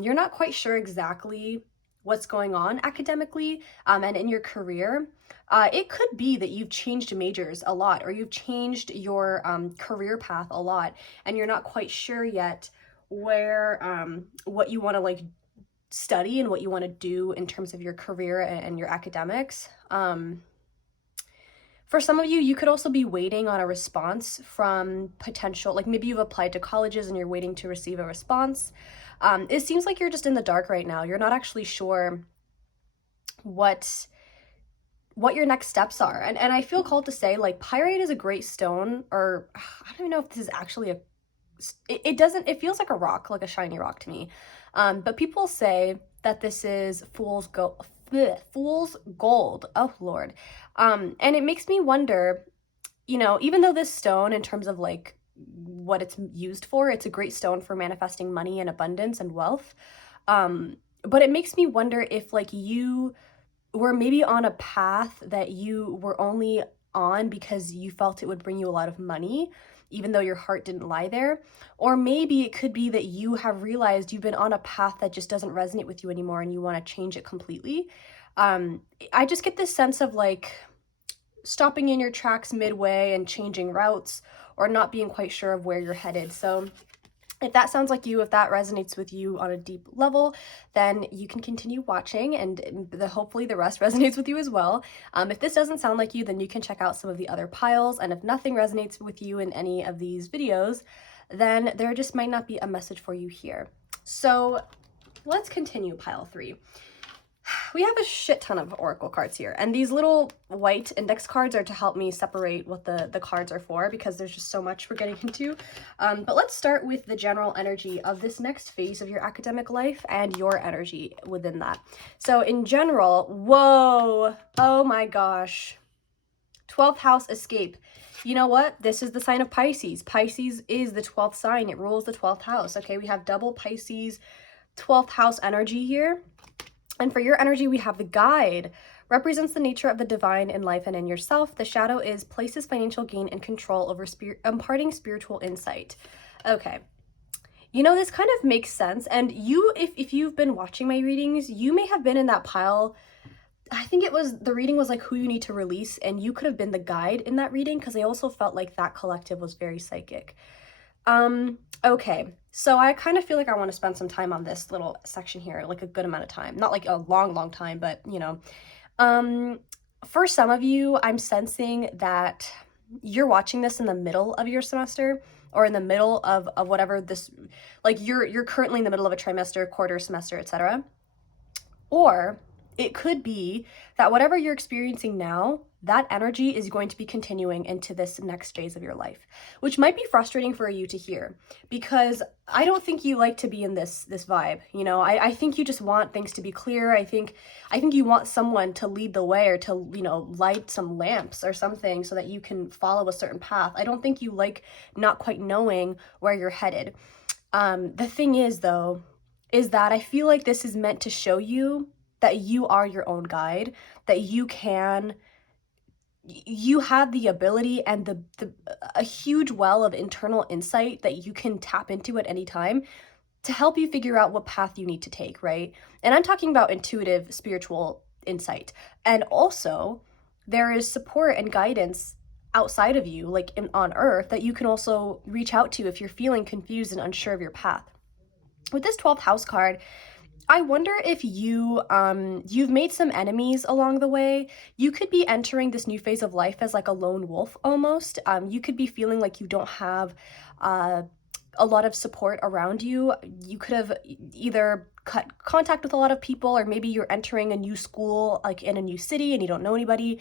you're not quite sure exactly what's going on academically and in your career. It could be that you've changed majors a lot, or you've changed your career path a lot, and you're not quite sure yet where what you want to like study and what you want to do in terms of your career and your academics. For some of you, you could also be waiting on a response from potential, like maybe you've applied to colleges and you're waiting to receive a response. It seems like you're just in the dark right now. You're not actually sure what your next steps are. And I feel called to say, like, Pyrite is a great stone, or I don't even know if this is actually it feels like a rock, like a shiny rock to me. But people say that this is fool's gold. Oh Lord. And it makes me wonder, you know, even though this stone, in terms of like what it's used for, it's a great stone for manifesting money and abundance and wealth. But it makes me wonder if like you were maybe on a path that you were only on because you felt it would bring you a lot of money, even though your heart didn't lie there. Or maybe it could be that you have realized you've been on a path that just doesn't resonate with you anymore and you want to change it completely. I just get this sense of like stopping in your tracks midway and changing routes, or not being quite sure of where you're headed. So if that sounds like you, if that resonates with you on a deep level, then you can continue watching, and hopefully the rest resonates with you as well. If this doesn't sound like you, then you can check out some of the other piles, and if nothing resonates with you in any of these videos, then there just might not be a message for you here. So let's continue pile 3. We have a shit ton of oracle cards here, and these little white index cards are to help me separate what the cards are for, because there's just so much we're getting into. But let's start with the general energy of this next phase of your academic life and your energy within that. So in general, whoa, oh my gosh, 12th house escape. You know what? This is the sign of Pisces. Pisces is the 12th sign. It rules the 12th house. Okay, we have double Pisces 12th house energy here. And for your energy, we have the guide. Represents the nature of the divine in life and in yourself. The shadow is places financial gain and control over imparting spiritual insight. Okay. You know, this kind of makes sense. And you, if you've been watching my readings, you may have been in that pile. I think it was, the reading was like who you need to release, and you could have been the guide in that reading, because I also felt like that collective was very psychic. Okay, so I kind of feel like I want to spend some time on this little section here, like a good amount of time, not like a long time, but you know, for some of you, I'm sensing that you're watching this in the middle of your semester, or in the middle of whatever this, like you're currently in the middle of a trimester, quarter, semester, etc. Or it could be that whatever you're experiencing now, that energy is going to be continuing into this next phase of your life, which might be frustrating for you to hear, because I don't think you like to be in this vibe. You know, I think you just want things to be clear. I think you want someone to lead the way, or to, you know, light some lamps or something so that you can follow a certain path. I don't think you like not quite knowing where you're headed. The thing is, though, is that I feel like this is meant to show you that you are your own guide, that you have the ability and a huge well of internal insight that you can tap into at any time to help you figure out what path you need to take, right? And I'm talking about intuitive spiritual insight. And also, there is support and guidance outside of you, like on earth, that you can also reach out to if you're feeling confused and unsure of your path. With this 12th house card, I wonder if you've made some enemies along the way. You could be entering this new phase of life as like a lone wolf almost. You could be feeling like you don't have a lot of support around you. You could have either cut contact with a lot of people, or maybe you're entering a new school, like in a new city, and you don't know anybody.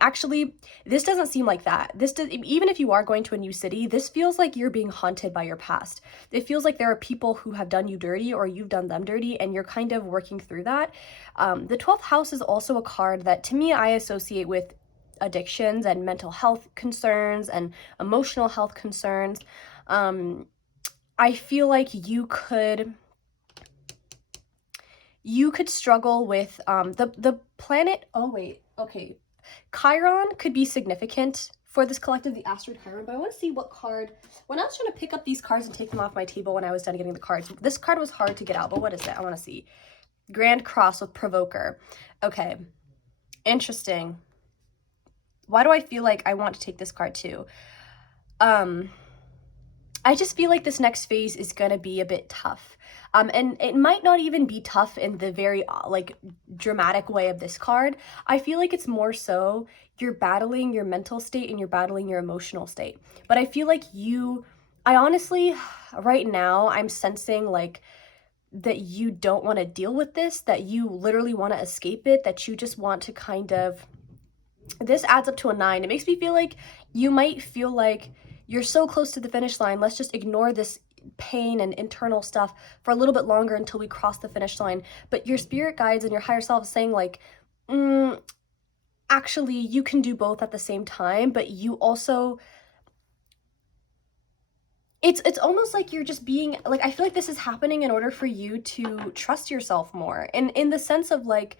Actually, this doesn't seem like that. Even if you are going to a new city, this feels like you're being haunted by your past. It feels like there are people who have done you dirty, or you've done them dirty, and you're kind of working through that. The 12th house is also a card that, to me, I associate with addictions and mental health concerns and emotional health concerns. I feel like you could struggle with the planet. Oh wait, okay, Chiron could be significant for this collective, the asteroid Chiron. But I want to see what card. When I was trying to pick up these cards and take them off my table when I was done getting the cards, this card was hard to get out. But what is it? I want to see. Grand Cross with Provoker. Okay, interesting. Why do I feel like I want to take this card too? I just feel like this next phase is going to be a bit tough. And it might not even be tough in the very like dramatic way of this card. I feel like it's more so you're battling your mental state and you're battling your emotional state. But I feel like I honestly, right now, I'm sensing like that you don't want to deal with this, that you literally want to escape it, that you just want to kind of, this adds up to a 9. It makes me feel like you might feel like you're so close to the finish line. Let's just ignore this pain and internal stuff for a little bit longer until we cross the finish line. But your spirit guides and your higher self is saying like, actually, you can do both at the same time, but you also, it's almost like you're just being, like, I feel like this is happening in order for you to trust yourself more. And in the sense of like,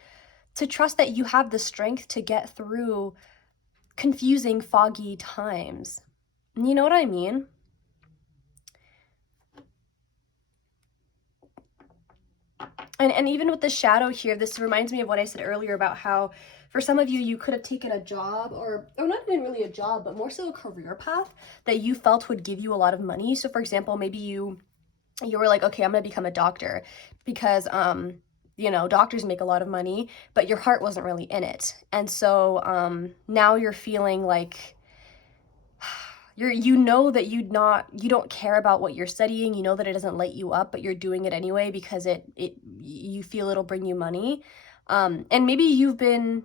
to trust that you have the strength to get through confusing, foggy times. You know what I mean? And even with the shadow here, this reminds me of what I said earlier about how for some of you, you could have taken a job or not even really a job, but more so a career path that you felt would give you a lot of money. So for example, maybe you were like, okay, I'm going to become a doctor because, you know, doctors make a lot of money, but your heart wasn't really in it. And so now you're feeling like you know that you don't care about what you're studying, you know that it doesn't light you up, but you're doing it anyway because you feel it'll bring you money. And maybe you've been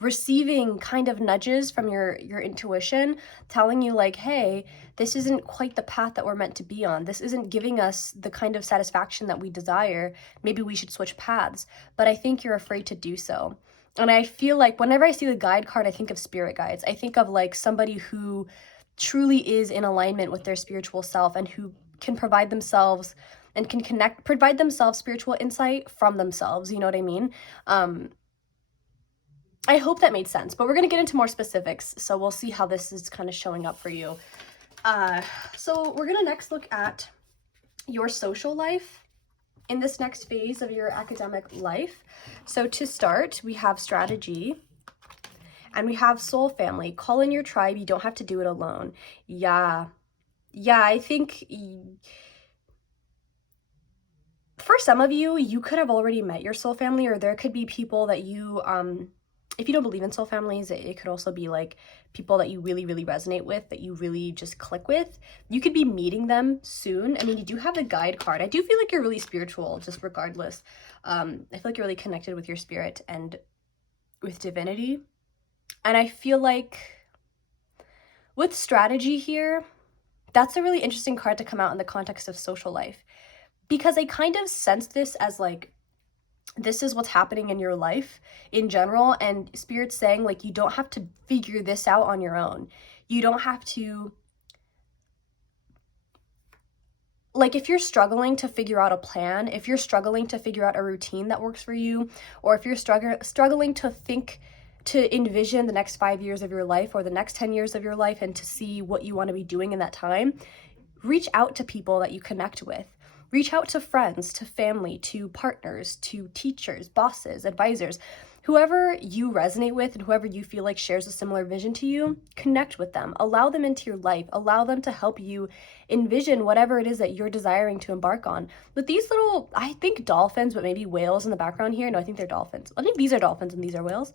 receiving kind of nudges from your intuition telling you like, hey, this isn't quite the path that we're meant to be on. This isn't giving us the kind of satisfaction that we desire. Maybe we should switch paths. But I think you're afraid to do so. And I feel like whenever I see the guide card, I think of spirit guides. I think of like somebody who truly is in alignment with their spiritual self and who can provide themselves and can provide themselves spiritual insight from themselves. You know what I mean? I hope that made sense, but we're going to get into more specifics, so we'll see how this is kind of showing up for you. So we're going to next look at your social life in this next phase of your academic life. So to start, we have strategy, and we have soul family. Call in your tribe. You don't have to do it alone. Yeah, I think for some of you, you could have already met your soul family, or there could be people that you, if you don't believe in soul families, it could also be like people that you really, really resonate with, that you really just click with. You could be meeting them soon. I mean, you do have the guide card. I do feel like you're really spiritual, just regardless. I feel like you're really connected with your spirit and with divinity. And I feel like with strategy here, that's a really interesting card to come out in the context of social life, because I kind of sense this as like, this is what's happening in your life in general, and Spirit's saying like, you don't have to figure this out on your own. You don't have to, like, if you're struggling to figure out a plan, if you're struggling to figure out a routine that works for you, or if you're struggling to envision the next 5 years of your life or the next 10 years of your life and to see what you want to be doing in that time, reach out to people that you connect with. Reach out to friends, to family, to partners, to teachers, bosses, advisors, whoever you resonate with and whoever you feel like shares a similar vision to you. Connect with them, allow them into your life, allow them to help you envision whatever it is that you're desiring to embark on. But these little, I think dolphins, but maybe whales in the background here. No, I think they're dolphins. I think these are dolphins and these are whales.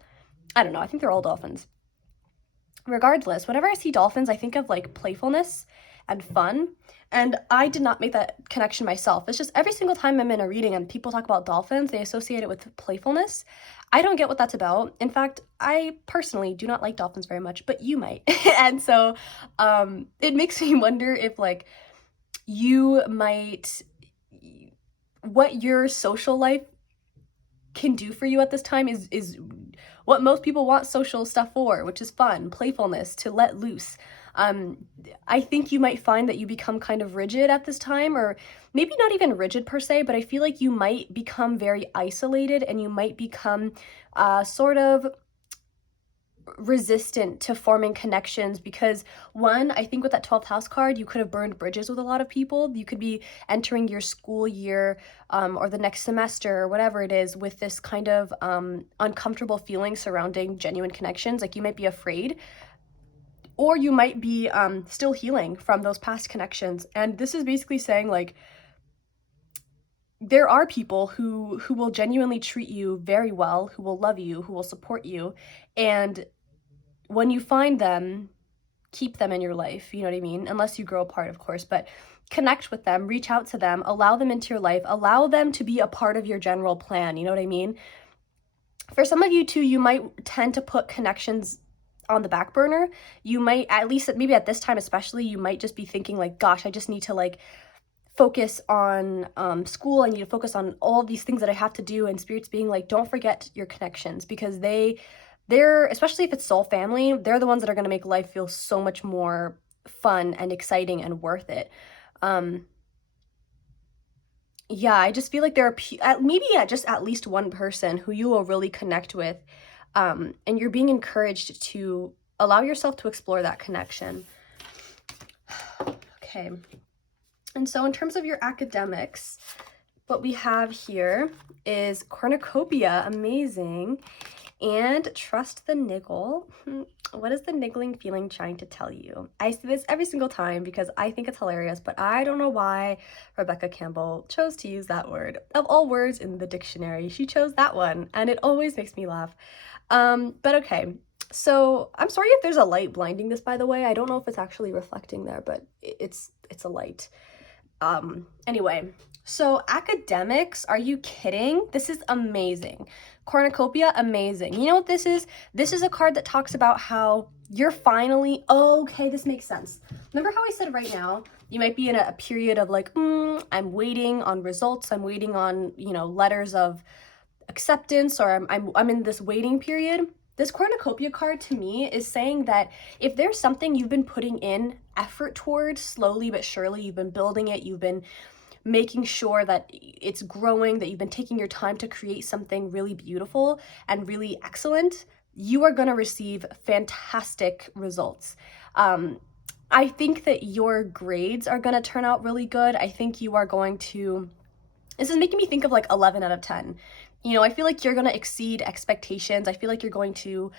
I don't know. I think they're all dolphins. Regardless, whenever I see dolphins, I think of like playfulness and fun. And I did not make that connection myself. It's just every single time I'm in a reading and people talk about dolphins, they associate it with playfulness. I don't get what that's about. In fact, I personally do not like dolphins very much, but you might. And so it makes me wonder if like you might, what your social life can do for you at this time is what most people want social stuff for, which is fun, playfulness, to let loose. I think you might find that you become kind of rigid at this time, or maybe not even rigid per se, but I feel like you might become very isolated and you might become sort of resistant to forming connections because, one, I think with that 12th house card, you could have burned bridges with a lot of people. You could be entering your school year or the next semester or whatever it is with this kind of uncomfortable feeling surrounding genuine connections. Like you might be afraid, or you might be still healing from those past connections. And this is basically saying like, there are people who will genuinely treat you very well, who will love you, who will support you. And when you find them, keep them in your life, you know what I mean? Unless you grow apart, of course, but connect with them, reach out to them, allow them into your life, allow them to be a part of your general plan, you know what I mean? For some of you too, you might tend to put connections on the back burner. You might, at least maybe at this time especially, you might just be thinking like, gosh, I just need to like focus on school. I need to focus on all of these things that I have to do. And Spirit's being like, don't forget your connections, because they're, especially if it's soul family, they're the ones that are going to make life feel so much more fun and exciting and worth it. Yeah, I just feel like there are maybe just at least one person who you will really connect with. And you're being encouraged to allow yourself to explore that connection. Okay. And so in terms of your academics, what we have here is cornucopia, amazing, and trust the niggle. What is the niggling feeling trying to tell you? I see this every single time because I think it's hilarious, but I don't know why Rebecca Campbell chose to use that word. Of all words in the dictionary, she chose that one, and it always makes me laugh. But okay, So I'm sorry if there's a light blinding this, by the way. I don't know if it's actually reflecting there, but it's a light. Anyway, so academics, are you kidding? This is amazing. Cornucopia, amazing. You know what this is? This is a card that talks about how you're finally, okay, this makes sense. Remember how I said right now, you might be in a period of like, I'm waiting on results. I'm waiting on, letters of acceptance, or I'm in this waiting period. This cornucopia card to me is saying that if there's something you've been putting in effort towards slowly but surely, you've been building it, you've been making sure that it's growing, that you've been taking your time to create something really beautiful and really excellent, you are going to receive fantastic results. I think that your grades are going to turn out really good. I think you are going to, this is making me think of like 11 out of 10. I feel like you're going to exceed expectations. I feel like you're going to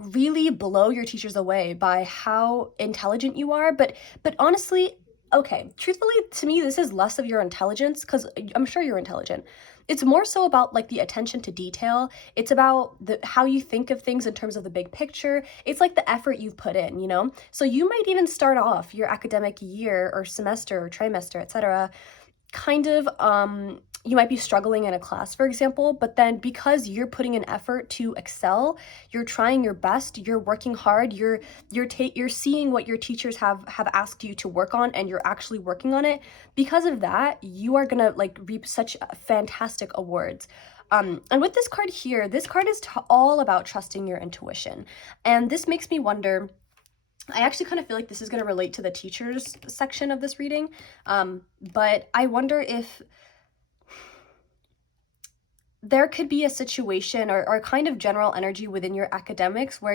really blow your teachers away by how intelligent you are. But honestly, okay, truthfully, to me, this is less of your intelligence, because I'm sure you're intelligent. It's more so about like the attention to detail. It's about how you think of things in terms of the big picture. It's like the effort you've put in. So you might even start off your academic year or semester or trimester, etc., kind of you might be struggling in a class, for example, but then because you're putting an effort to excel, you're trying your best, you're working hard, you're seeing what your teachers have asked you to work on, and you're actually working on it. Because of that, you are gonna like reap such fantastic awards. And with this card here, this card is all about trusting your intuition, and this makes me wonder. I actually kind of feel like this is going to relate to the teachers section of this reading, but I wonder if there could be a situation or kind of general energy within your academics where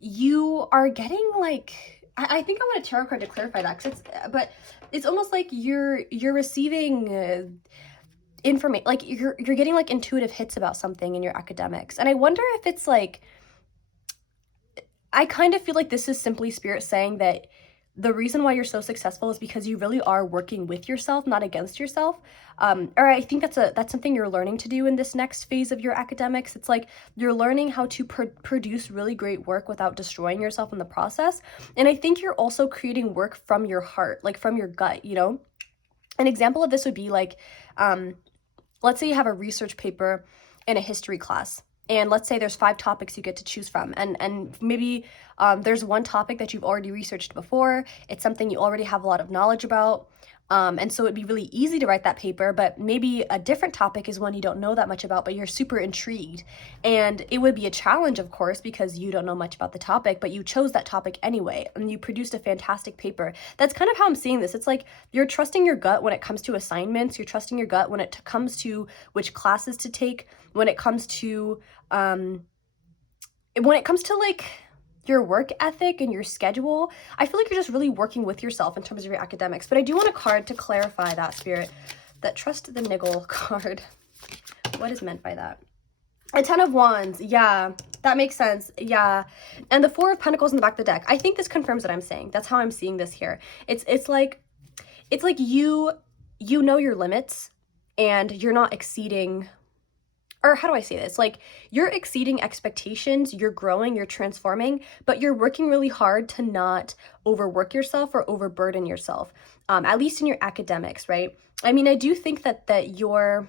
you are getting like, I think I want a tarot card to clarify that, but it's almost like you're receiving information, like you're getting like intuitive hits about something in your academics, and I wonder if it's like, I kind of feel like this is simply spirit saying that the reason why you're so successful is because you really are working with yourself, not against yourself. Or I think that's something you're learning to do in this next phase of your academics. It's like you're learning how to produce really great work without destroying yourself in the process. And I think you're also creating work from your heart, like from your gut, An example of this would be like, let's say you have a research paper in a history class. And let's say there's 5 topics you get to choose from, and maybe there's one topic that you've already researched before. It's something you already have a lot of knowledge about, and so it'd be really easy to write that paper. But maybe a different topic is one you don't know that much about, but you're super intrigued, and it would be a challenge, of course, because you don't know much about the topic, but you chose that topic anyway, and you produced a fantastic paper. That's kind of how I'm seeing this. It's like you're trusting your gut when it comes to assignments. You're trusting your gut when it comes to which classes to take, when it comes to like your work ethic and your schedule. I feel like you're just really working with yourself in terms of your academics. But I do want a card to clarify that, spirit. That trust the niggle card. What is meant by that? A 10 of Wands. Yeah, that makes sense. Yeah. And the 4 of Pentacles in the back of the deck. I think this confirms what I'm saying. That's how I'm seeing this here. It's like you know your limits, and you're not exceeding, or how do I say this? Like, you're exceeding expectations, you're growing, you're transforming, but you're working really hard to not overwork yourself or overburden yourself, at least in your academics, right? I mean, I do think that you're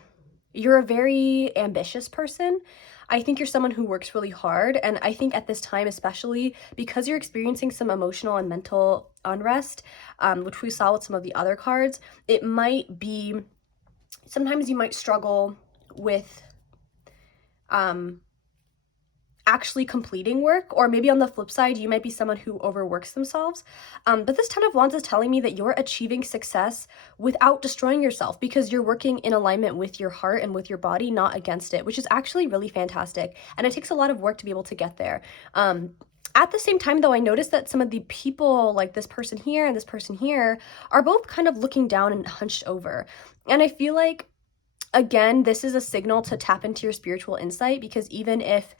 a very ambitious person. I think you're someone who works really hard, and I think at this time, especially because you're experiencing some emotional and mental unrest, which we saw with some of the other cards, it might be, sometimes you might struggle with actually completing work, or maybe on the flip side, you might be someone who overworks themselves. But this 10 of Wands is telling me that you're achieving success without destroying yourself, because you're working in alignment with your heart and with your body, not against it, which is actually really fantastic. And it takes a lot of work to be able to get there. At the same time, though, I noticed that some of the people, like this person here and this person here, are both kind of looking down and hunched over. And I feel like, again, this is a signal to tap into your spiritual insight, because even if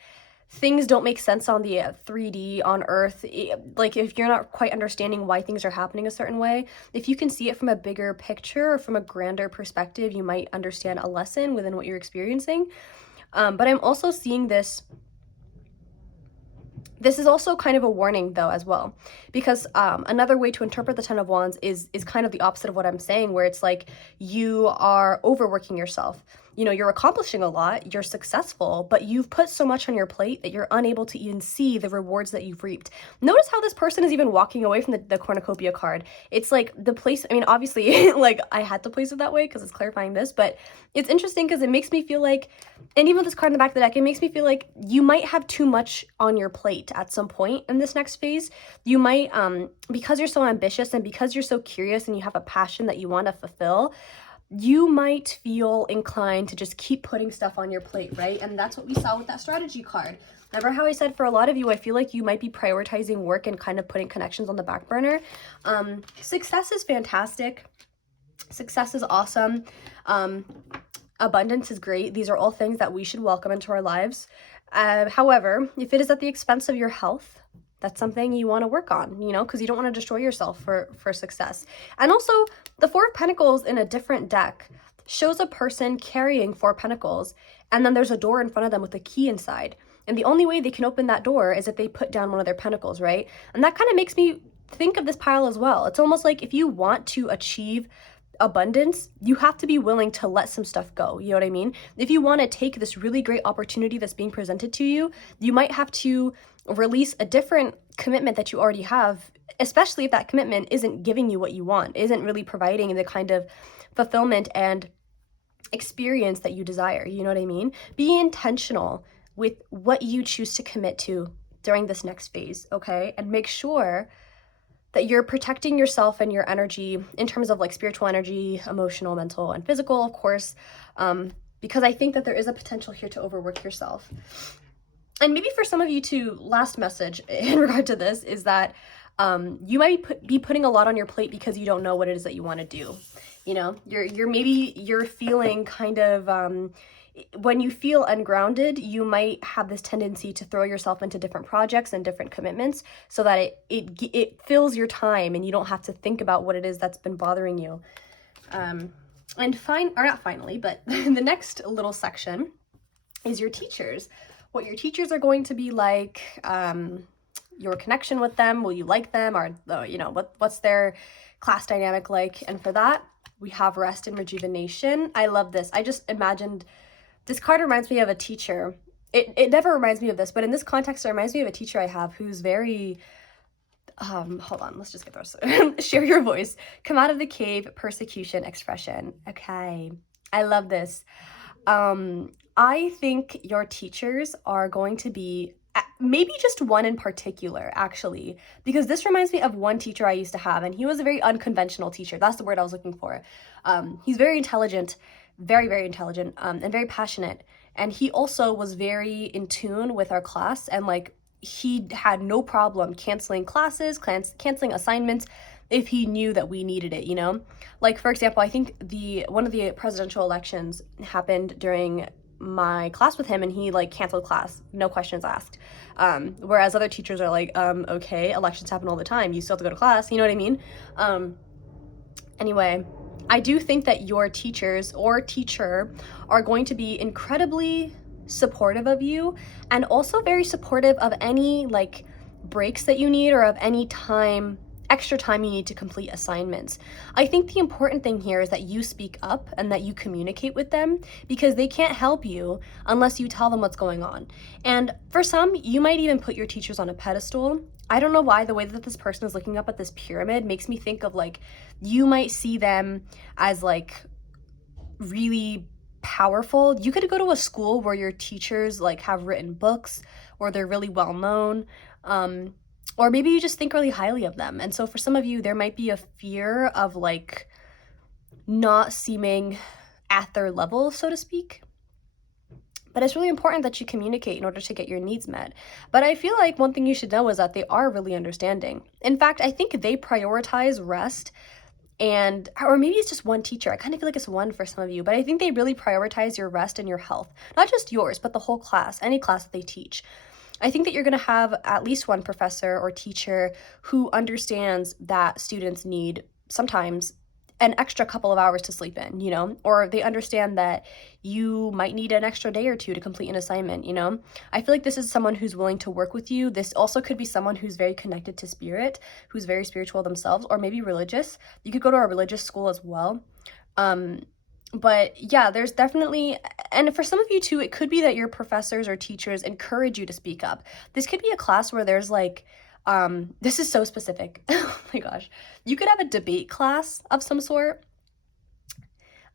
things don't make sense on the 3D on Earth, like if you're not quite understanding why things are happening a certain way, if you can see it from a bigger picture or from a grander perspective, you might understand a lesson within what you're experiencing. But I'm also seeing this This is also kind of a warning though as well, because another way to interpret the Ten of Wands is kind of the opposite of what I'm saying, where it's like you are overworking yourself. You know, you're accomplishing a lot, you're successful, but you've put so much on your plate that you're unable to even see the rewards that you've reaped. Notice how this person is even walking away from the cornucopia card. It's like the place, I mean, obviously, like I had to place it that way because it's clarifying this, but it's interesting because it makes me feel like, and even with this card in the back of the deck, it makes me feel like you might have too much on your plate at some point in this next phase. You might, because you're so ambitious and because you're so curious and you have a passion that you want to fulfill, you might feel inclined to just keep putting stuff on your plate, right? And that's what we saw with that strategy card. Remember how I said for a lot of you, I feel like you might be prioritizing work and kind of putting connections on the back burner. Success is fantastic. Success is awesome. Abundance is great. These are all things that we should welcome into our lives. However, if it is at the expense of your health, that's something you want to work on, you know, because you don't want to destroy yourself for success. And also, the Four of Pentacles in a different deck shows a person carrying 4 pentacles, and then there's a door in front of them with a key inside. And the only way they can open that door is if they put down one of their pentacles, right? And that kind of makes me think of this pile as well. It's almost like if you want to achieve abundance, you have to be willing to let some stuff go. You know what I mean? If you want to take this really great opportunity that's being presented to you, you might have to release a different commitment that you already have, especially if that commitment isn't giving you what you want, isn't really providing the kind of fulfillment and experience that you desire. You know what I mean? Be intentional with what you choose to commit to during this next phase, okay? And make sure that you're protecting yourself and your energy in terms of like spiritual energy, emotional, mental, and physical, of course, because I think that there is a potential here to overwork yourself. And maybe for some of you too, last message in regard to this is that you might be putting a lot on your plate because you don't know what it is that you want to do. You know, you're feeling kind of, when you feel ungrounded, you might have this tendency to throw yourself into different projects and different commitments so that it fills your time and you don't have to think about what it is that's been bothering you. And not finally, but the next little section is your teachers. What your teachers are going to be like, your connection with them, will you like them, or you know, what's their class dynamic like? And for that, we have rest and rejuvenation. I love this. I just imagined, this card reminds me of a teacher. It never reminds me of this, but in this context, it reminds me of a teacher I have who's very, hold on, let's just get those. Share your voice. Come out of the cave, persecution, expression. Okay, I love this. I think your teachers are going to be, maybe just one in particular, actually, because this reminds me of one teacher I used to have, and he was a very unconventional teacher. That's the word I was looking for. He's very intelligent, very, very intelligent, and very passionate. And he also was very in tune with our class, and like he had no problem canceling classes, canceling assignments if he knew that we needed it, you know? Like, for example, I think one of the presidential elections happened during my class with him, and he like canceled class, no questions asked. Whereas other teachers are like, okay, elections happen all the time, you still have to go to class, you know what I mean? Anyway, I do think that your teachers or teacher are going to be incredibly supportive of you, and also very supportive of any like breaks that you need, or of any extra time you need to complete assignments. I think the important thing here is that you speak up and that you communicate with them, because they can't help you unless you tell them what's going on. And for some, you might even put your teachers on a pedestal. I don't know why the way that this person is looking up at this pyramid makes me think of like, you might see them as like really powerful. You could go to a school where your teachers like have written books, or they're really well known. Or maybe you just think really highly of them. And so for some of you, there might be a fear of like not seeming at their level, so to speak. But it's really important that you communicate in order to get your needs met. But I feel like one thing you should know is that they are really understanding. In fact, I think they prioritize rest, or maybe it's just one teacher. I kind of feel like it's one for some of you, but I think they really prioritize your rest and your health. Not just yours, but the whole class, any class that they teach. I think that you're going to have at least one professor or teacher who understands that students need sometimes an extra couple of hours to sleep in, you know, or they understand that you might need an extra day or two to complete an assignment, you know. I feel like this is someone who's willing to work with you. This also could be someone who's very connected to spirit, who's very spiritual themselves, or maybe religious. You could go to a religious school as well. But yeah, there's definitely, and for some of you too, it could be that your professors or teachers encourage you to speak up. This could be a class where there's like, this is so specific. Oh my gosh. You could have a debate class of some sort,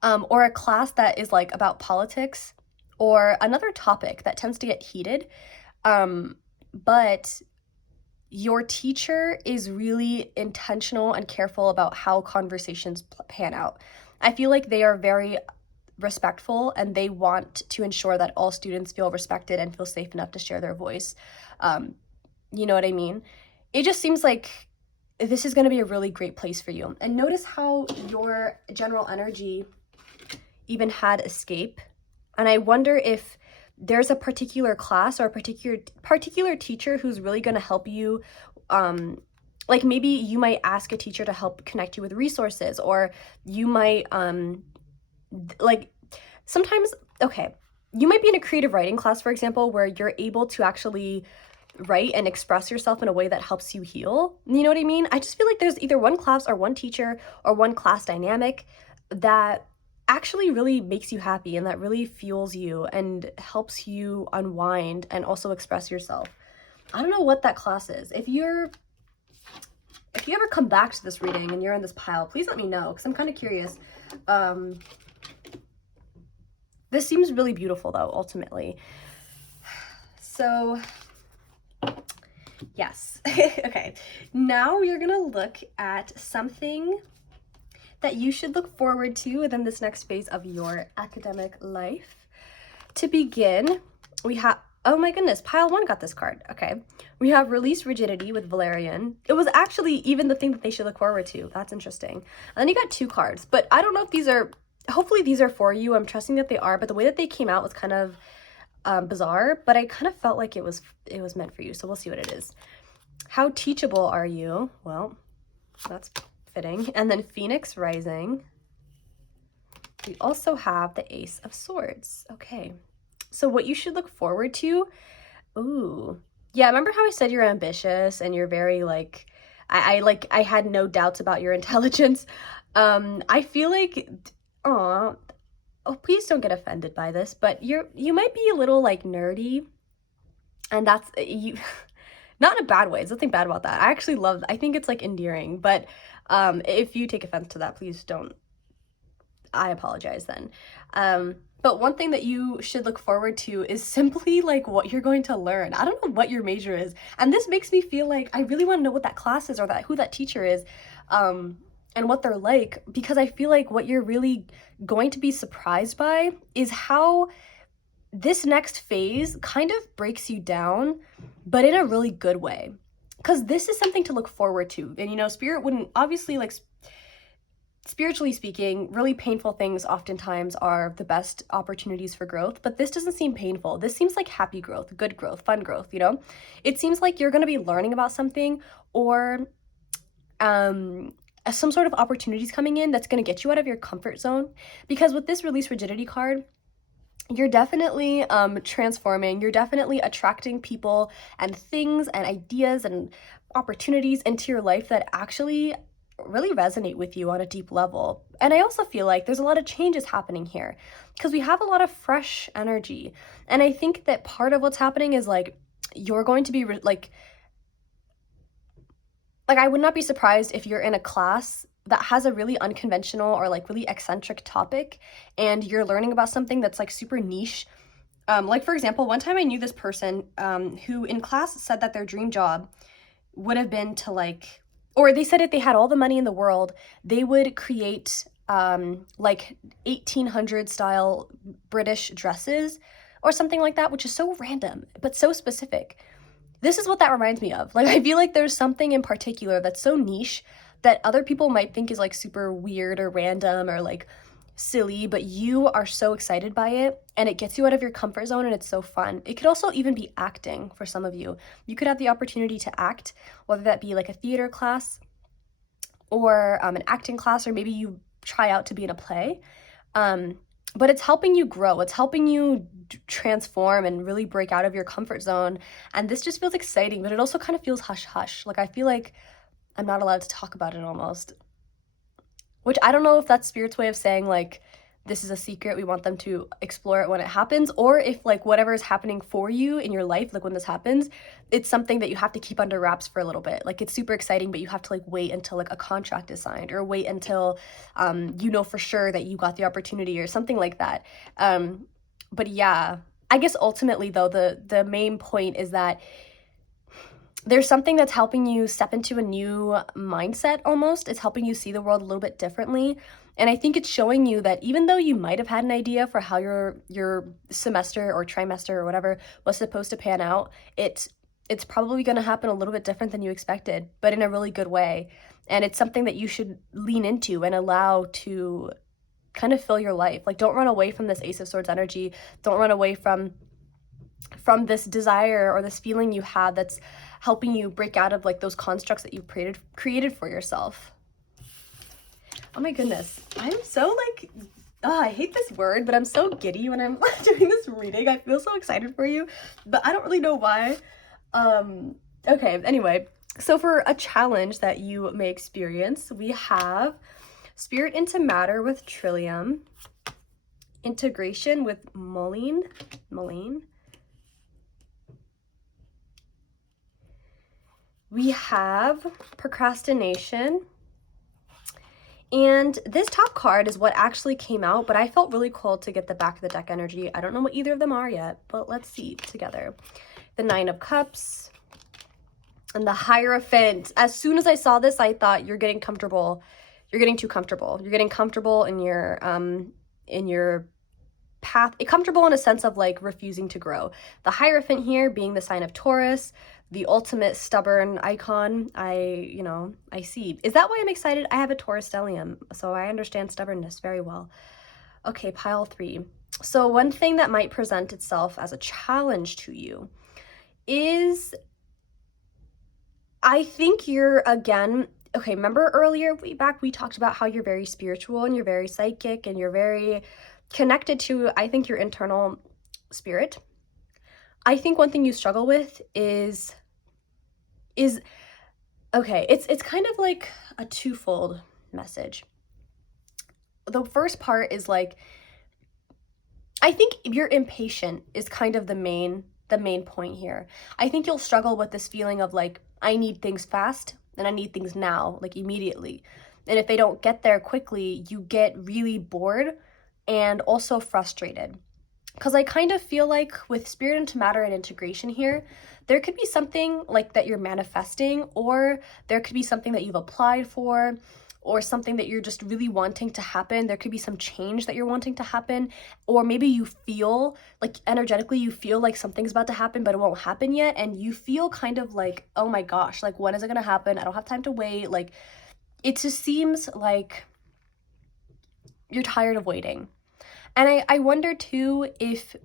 or a class that is like about politics or another topic that tends to get heated. But your teacher is really intentional and careful about how conversations pan out. I feel like they are very respectful and they want to ensure that all students feel respected and feel safe enough to share their voice. You know what I mean? It just seems like this is going to be a really great place for you. And notice how your general energy even had escape. And I wonder if there's a particular class or a particular teacher who's really going to help you. Like maybe you might ask a teacher to help connect you with resources, or you might like sometimes, okay, you might be in a creative writing class, for example, where you're able to actually write and express yourself in a way that helps you heal. You know what I mean? I just feel like there's either one class or one teacher or one class dynamic that actually really makes you happy and that really fuels you and helps you unwind and also express yourself. I don't know what that class is. If you ever come back to this reading and you're in this pile, please let me know, because I'm kind of curious. This seems really beautiful though, ultimately. So yes. Okay, now you're gonna look at something that you should look forward to within this next phase of your academic life. To begin, we have, oh my goodness, pile 1 got this card. Okay, we have Release Rigidity with Valerian. It was actually even the thing that they should look forward to. That's interesting. And then you got 2 cards, but I don't know if these are, hopefully these are for you. I'm trusting that they are, but the way that they came out was kind of bizarre, but I kind of felt like it was meant for you, so we'll see what it is. How teachable are you? Well, that's fitting. And then Phoenix Rising. We also have the Ace of Swords. Okay, so what you should look forward to, ooh, yeah, remember how I said you're ambitious and you're very like, I had no doubts about your intelligence. I feel like, oh, please don't get offended by this, but you might be a little like nerdy, and that's you. Not in a bad way. There's nothing bad about that. I actually love, I think it's like endearing, but if you take offense to that, please don't. I apologize then. But one thing that you should look forward to is simply like what you're going to learn. I don't know what your major is, and this makes me feel like I really want to know what that class is, or who that teacher is, and what they're like, because I feel like what you're really going to be surprised by is how this next phase kind of breaks you down, but in a really good way. Because this is something to look forward to. And, you know, spirit wouldn't, obviously, like, spiritually speaking, really painful things oftentimes are the best opportunities for growth, but this doesn't seem painful. This seems like happy growth, good growth, fun growth, you know? It seems like you're going to be learning about something, or some sort of opportunities coming in that's going to get you out of your comfort zone. Because with this Release Rigidity card, you're definitely transforming, you're definitely attracting people and things and ideas and opportunities into your life that actually really resonate with you on a deep level. And I also feel like there's a lot of changes happening here because we have a lot of fresh energy. And I think that part of what's happening is like, you're going to be like I would not be surprised if you're in a class that has a really unconventional or like really eccentric topic and you're learning about something that's like super niche. Like for example, one time I knew this person who in class said that their dream job would have been to like, or they said if they had all the money in the world, they would create like 1800 style British dresses or something like that, which is so random, but so specific. This is what that reminds me of. Like, I feel like there's something in particular that's so niche that other people might think is like super weird or random or like silly, but you are so excited by it and it gets you out of your comfort zone and it's so fun. It could also even be acting for some of you. You could have the opportunity to act, whether that be like a theater class or an acting class, or maybe you try out to be in a play. But it's helping you grow. It's helping you transform and really break out of your comfort zone. And this just feels exciting, but it also kind of feels hush hush. Like I feel like I'm not allowed to talk about it almost. Which I don't know if that's Spirit's way of saying like, this is a secret, we want them to explore it when it happens, or if like whatever is happening for you in your life, like when this happens, it's something that you have to keep under wraps for a little bit. Like it's super exciting, but you have to like wait until like a contract is signed, or wait until you know for sure that you got the opportunity or something like that. But yeah, I guess ultimately though, the main point is that there's something that's helping you step into a new mindset almost. It's helping you see the world a little bit differently. And I think it's showing you that even though you might have had an idea for how your semester or trimester or whatever was supposed to pan out, it's probably going to happen a little bit different than you expected, but in a really good way. And it's something that you should lean into and allow to kind of fill your life. Like don't run away from this Ace of Swords energy. Don't run away from this desire or this feeling you had that's helping you break out of like those constructs that you've created for yourself. Oh my goodness, I'm so like, I hate this word, but I'm so giddy when I'm doing this reading. I feel so excited for you, but I don't really know why. Okay, anyway, so for a challenge that you may experience, we have Spirit into Matter with Trillium, Integration with Moline. We have Procrastination. And this top card is what actually came out, but I felt really called to get the back of the deck energy. I don't know what either of them are yet, but let's see together. The Nine of Cups and the Hierophant. As soon as I saw this, I thought you're getting comfortable. You're getting too comfortable. You're getting comfortable in your path, comfortable in a sense of like refusing to grow. The Hierophant here being the sign of Taurus, the ultimate stubborn icon. I see. Is that why I'm excited? I have a Taurus stellium, so I understand stubbornness very well. Okay, pile 3. So one thing that might present itself as a challenge to you is, I think you're, again, okay, remember earlier, way back, we talked about how you're very spiritual and you're very psychic and you're very connected to, I think, your internal spirit. I think one thing you struggle with is okay, it's kind of like a twofold message. The first part is like, I think you're impatient is kind of the main point here. I think you'll struggle with this feeling of like, I need things fast and I need things now, like immediately. And if they don't get there quickly, you get really bored and also frustrated. Because I kind of feel like with Spirit into Matter and integration here, there could be something like that you're manifesting, or there could be something that you've applied for, or something that you're just really wanting to happen. There could be some change that you're wanting to happen, or maybe you feel like energetically you feel like something's about to happen, but it won't happen yet. And you feel kind of like, oh my gosh, like when is it going to happen? I don't have time to wait. Like it just seems like you're tired of waiting. And I wonder too if,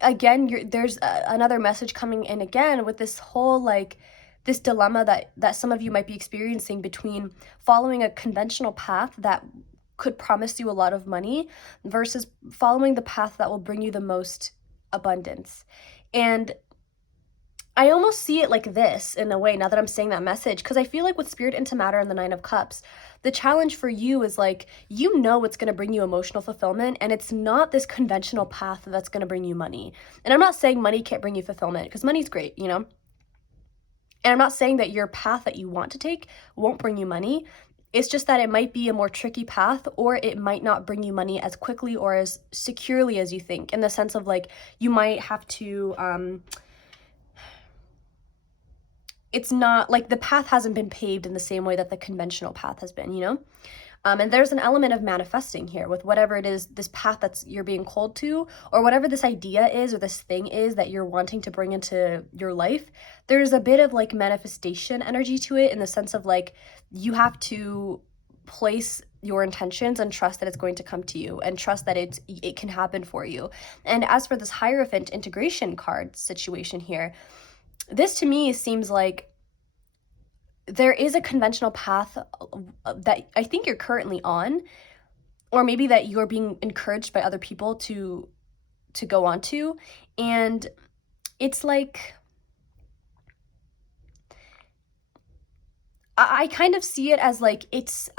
again, there's another message coming in again with this whole like this dilemma that some of you might be experiencing between following a conventional path that could promise you a lot of money versus following the path that will bring you the most abundance. And I almost see it like this in a way now that I'm saying that message, because I feel like with Spirit into Matter and the Nine of Cups, the challenge for you is like, you know it's going to bring you emotional fulfillment, and it's not this conventional path that's going to bring you money. And I'm not saying money can't bring you fulfillment, because money's great, you know? And I'm not saying that your path that you want to take won't bring you money. It's just that it might be a more tricky path, or it might not bring you money as quickly or as securely as you think, in the sense of like, you might have to, it's not like the path hasn't been paved in the same way that the conventional path has been, you know? And there's an element of manifesting here with whatever it is, this path you're being called to, or whatever this idea is or this thing is that you're wanting to bring into your life. There's a bit of like manifestation energy to it, in the sense of like, you have to place your intentions and trust that it's going to come to you, and trust that it can happen for you. And as for this Hierophant integration card situation here, this to me seems like there is a conventional path that I think you're currently on, or maybe that you're being encouraged by other people to go on to. And it's like, I kind of see it as like, this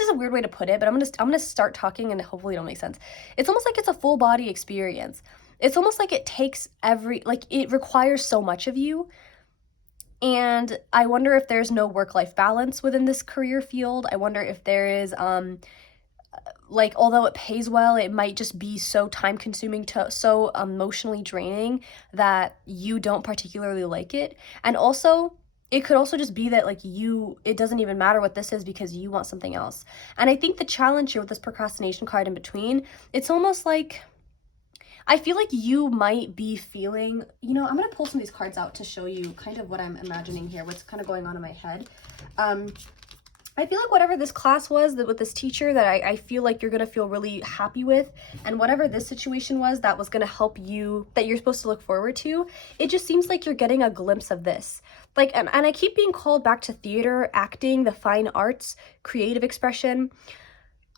is a weird way to put it, but I'm gonna start talking and hopefully it'll make sense. It's almost like it's a full body experience. It's almost like it takes it requires so much of you. And I wonder if there's no work-life balance within this career field. I wonder if there is, although it pays well, it might just be so time-consuming, so emotionally draining that you don't particularly like it. And also, it could also just be that it doesn't even matter what this is because you want something else. And I think the challenge here with this procrastination card in between, it's almost like, I feel like you might be feeling, I'm going to pull some of these cards out to show you kind of what I'm imagining here, what's kind of going on in my head. I feel like whatever this class was with this teacher that I feel like you're going to feel really happy with, and whatever this situation was that was going to help you, that you're supposed to look forward to, it just seems like you're getting a glimpse of this. And I keep being called back to theater, acting, the fine arts, creative expression.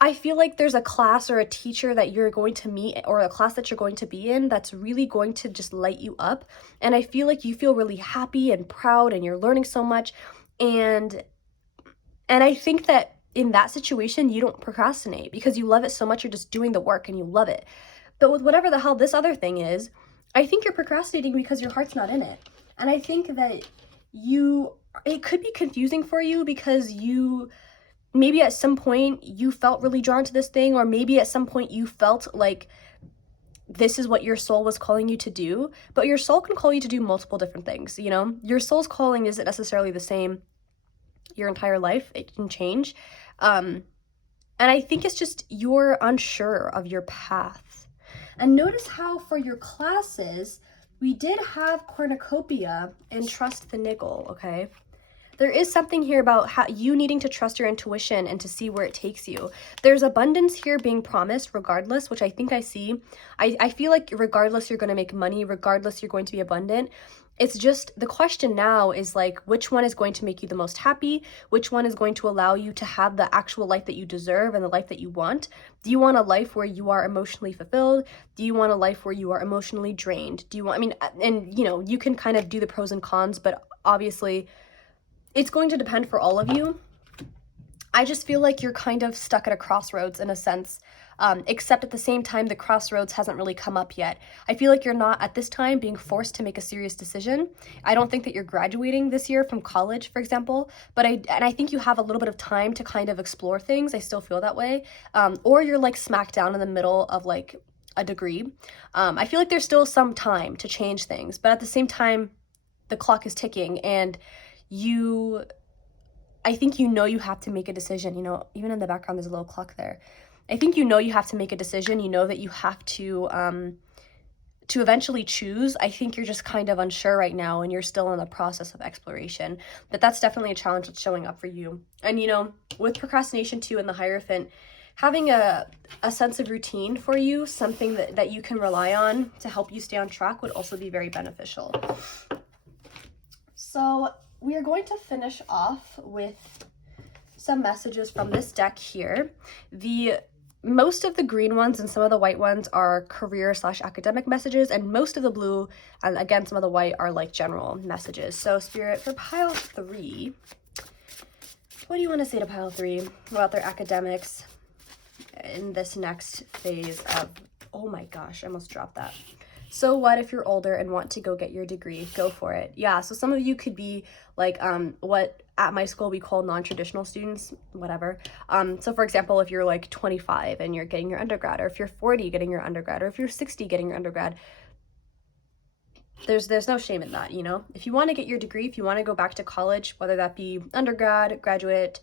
I feel like there's a class or a teacher that you're going to meet, or a class that you're going to be in, that's really going to just light you up. And I feel like you feel really happy and proud and you're learning so much. And I think that in that situation, you don't procrastinate because you love it so much. You're just doing the work and you love it. But with whatever the hell this other thing is, I think you're procrastinating because your heart's not in it. And I think that it could be confusing for you because maybe at some point you felt really drawn to this thing, or maybe at some point you felt like this is what your soul was calling you to do, but your soul can call you to do multiple different things, Your soul's calling isn't necessarily the same your entire life. It can change. And I think it's just you're unsure of your path. And notice how for your classes, we did have cornucopia and trust the niggle, okay? There is something here about how you needing to trust your intuition and to see where it takes you. There's abundance here being promised regardless, which I think I see. I feel like regardless you're going to make money, regardless you're going to be abundant. It's just the question now is which one is going to make you the most happy? Which one is going to allow you to have the actual life that you deserve and the life that you want? Do you want a life where you are emotionally fulfilled? Do you want a life where you are emotionally drained? You can kind of do the pros and cons, but obviously it's going to depend for all of you. I just feel like you're kind of stuck at a crossroads in a sense, except at the same time, the crossroads hasn't really come up yet. I feel like you're not at this time being forced to make a serious decision. I don't think that you're graduating this year from college, for example, but I think you have a little bit of time to kind of explore things. I still feel that way. Or you're smack down in the middle of a degree. I feel like there's still some time to change things, but at the same time, the clock is ticking and I think you have to make a decision, even in the background, there's a little clock there. I think you have to make a decision, that you have to eventually choose. I think you're just kind of unsure right now and you're still in the process of exploration, but that's definitely a challenge that's showing up for you. And, with procrastination too, and the Hierophant, having a sense of routine for you, something that you can rely on to help you stay on track would also be very beneficial. So we are going to finish off with some messages from this deck here. Most of the green ones and some of the white ones are career/academic messages, and most of the blue, and again, some of the white are general messages. So Spirit, for pile 3, what do you want to say to pile 3 about their academics in this next phase of, oh my gosh, I almost dropped that. So what if you're older and want to go get your degree? Go for it. Yeah, so some of you could be what at my school we call non-traditional students, whatever. So for example, if you're 25 and you're getting your undergrad, or if you're 40 getting your undergrad, or if you're 60 getting your undergrad, there's no shame in that, If you want to get your degree, if you want to go back to college, whether that be undergrad, graduate,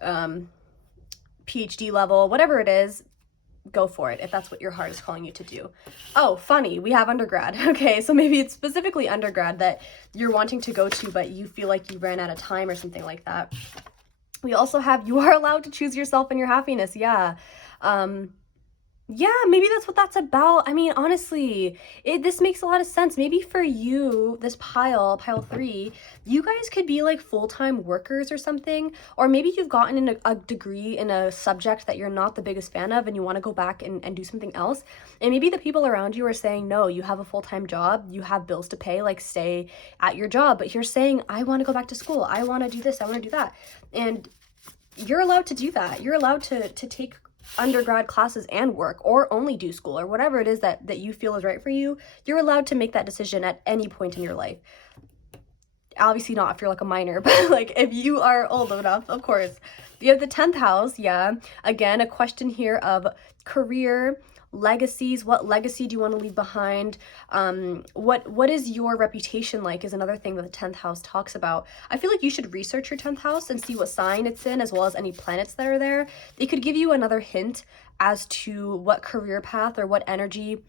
PhD level, whatever it is, go for it if that's what your heart is calling you to do. Oh, funny, we have undergrad. Okay, so maybe it's specifically undergrad that you're wanting to go to, but you feel like you ran out of time or something like that. We also have, you are allowed to choose yourself and your happiness. Yeah. Yeah, maybe that's what that's about. I mean, honestly, this makes a lot of sense. Maybe for you, this pile 3, you guys could be like full-time workers or something, or maybe you've gotten in a degree in a subject that you're not the biggest fan of and you want to go back and do something else. And maybe the people around you are saying, no, you have a full-time job, you have bills to pay, like stay at your job. But you're saying, I want to go back to school, I want to do this, I want to do that. And you're allowed to do that. You're allowed to take undergrad classes and work, or only do school, or whatever it is that you feel is right for you. You're allowed to make that decision at any point in your life. Obviously not if you're like a minor, but like if you are old enough, of course. You have the 10th house, yeah. Again, a question here of career, legacies. What legacy do you want to leave behind? What is your reputation like is another thing that the 10th house talks about. I feel like you should research your 10th house and see what sign it's in, as well as any planets that are there. They could give you another hint as to what career path or what energy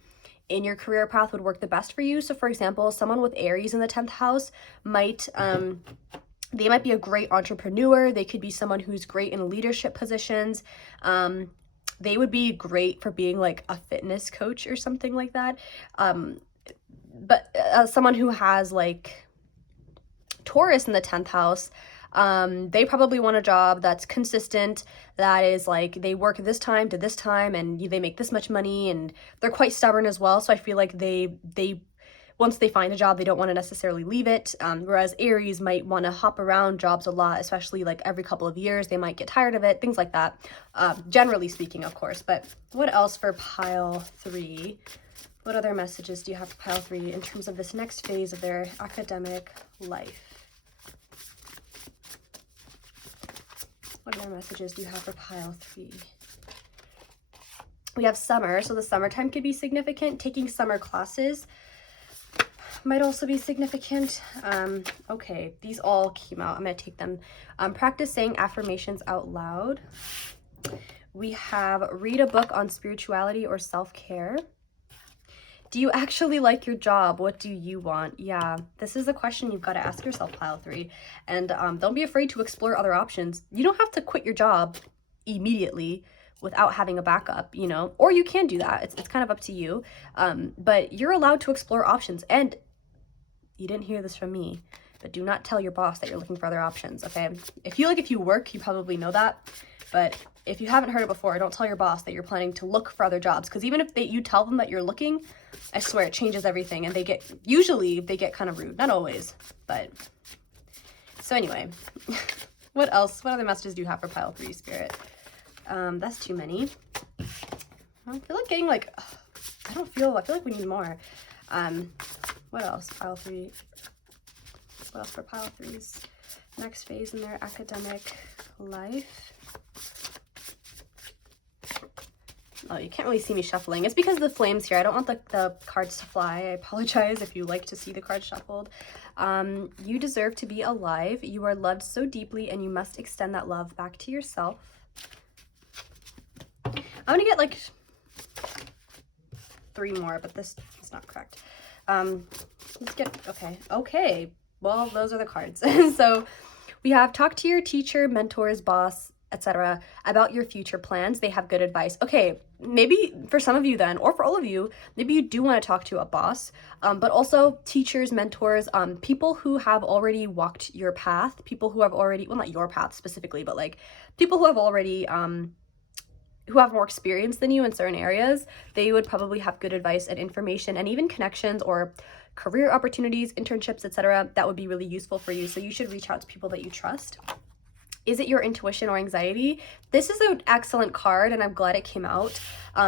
in your career path would work the best for you. So for example, someone with Aries in the 10th house might they might be a great entrepreneur. They could be someone who's great in leadership positions. They would be great for being like a fitness coach or something like that. But someone who has like Taurus in the 10th house, they probably want a job that's consistent, that is like they work this time to this time and they make this much money, and they're quite stubborn as well. So I feel like they once they find a job, they don't want to necessarily leave it. Whereas Aries might want to hop around jobs a lot, especially like every couple of years. They might get tired of it, things like that. Generally speaking, of course. But what else for pile 3? What other messages do you have for pile 3 in terms of this next phase of their academic life? What other messages do you have for pile 3? We have summer, so the summertime could be significant. Taking summer classes might also be significant. Okay, these all came out. I'm going to take them. Practice saying affirmations out loud. We have read a book on spirituality or self-care. Do you actually like your job? What do you want? Yeah, this is a question you've got to ask yourself, pile 3. And don't be afraid to explore other options. You don't have to quit your job immediately without having a backup, you know, or you can do that. It's kind of up to you. But you're allowed to explore options. And you didn't hear this from me, but do not tell your boss that you're looking for other options, okay? If you work, you probably know that. But if you haven't heard it before, don't tell your boss that you're planning to look for other jobs, because even if you tell them that you're looking, I swear it changes everything, and usually they get kind of rude. Not always, but so anyway. What else? What other messages do you have for pile 3, Spirit? That's too many. I feel like getting like, I feel like we need more. What else? Pile 3. What else for pile 3's next phase in their academic life? Oh, you can't really see me shuffling. It's because of the flames here. I don't want the cards to fly. I apologize if you like to see the cards shuffled. You deserve to be alive. You are loved so deeply, and you must extend that love back to yourself. I'm gonna get like 3 more, but this is not correct. Let's get, okay. Well, those are the cards. So we have talk to your teacher, mentors, boss, etc. about your future plans. They have good advice. Okay, maybe for some of you then, or for all of you, maybe you do want to talk to a boss, but also teachers, mentors, people who have already walked your path, people who have already, well, not your path specifically, but like people who have already, who have more experience than you in certain areas. They would probably have good advice and information and even connections or career opportunities, internships, etc. that would be really useful for you. So you should reach out to people that you trust. Is it your intuition or anxiety? This is an excellent card, and I'm glad it came out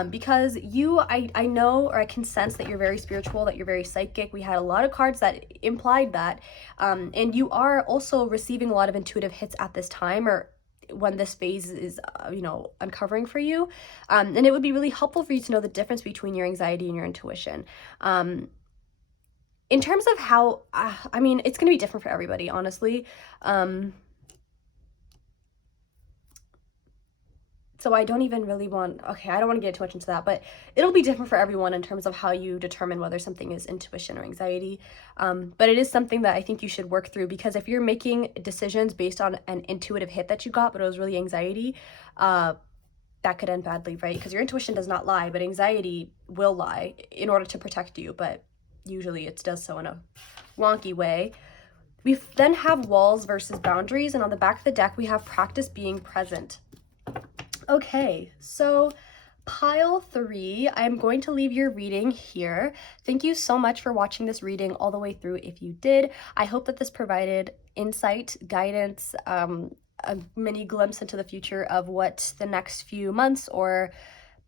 because I know, or I can sense that you're very spiritual, that you're very psychic. We had a lot of cards that implied that, and you are also receiving a lot of intuitive hits at this time, or when this phase is, uncovering for you. And it would be really helpful for you to know the difference between your anxiety and your intuition. In terms of how, it's going to be different for everybody, honestly. So I don't even really I don't want to get too much into that, but it'll be different for everyone in terms of how you determine whether something is intuition or anxiety. But it is something that I think you should work through, because if you're making decisions based on an intuitive hit that you got, but it was really anxiety, that could end badly, right? Because your intuition does not lie, but anxiety will lie in order to protect you, but usually it does so in a wonky way. We then have walls versus boundaries, and on the back of the deck, we have practice being present. Okay, so pile 3, I'm going to leave your reading here. Thank you so much for watching this reading all the way through if you did. I hope that this provided insight, guidance, a mini glimpse into the future of what the next few months or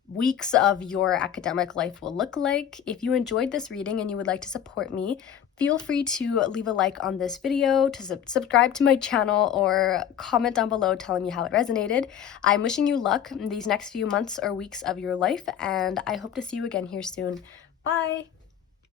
weeks of your academic life will look like. If you enjoyed this reading and you would like to support me, feel free to leave a like on this video, to subscribe to my channel, or comment down below telling me how it resonated. I'm wishing you luck in these next few months or weeks of your life, and I hope to see you again here soon. Bye!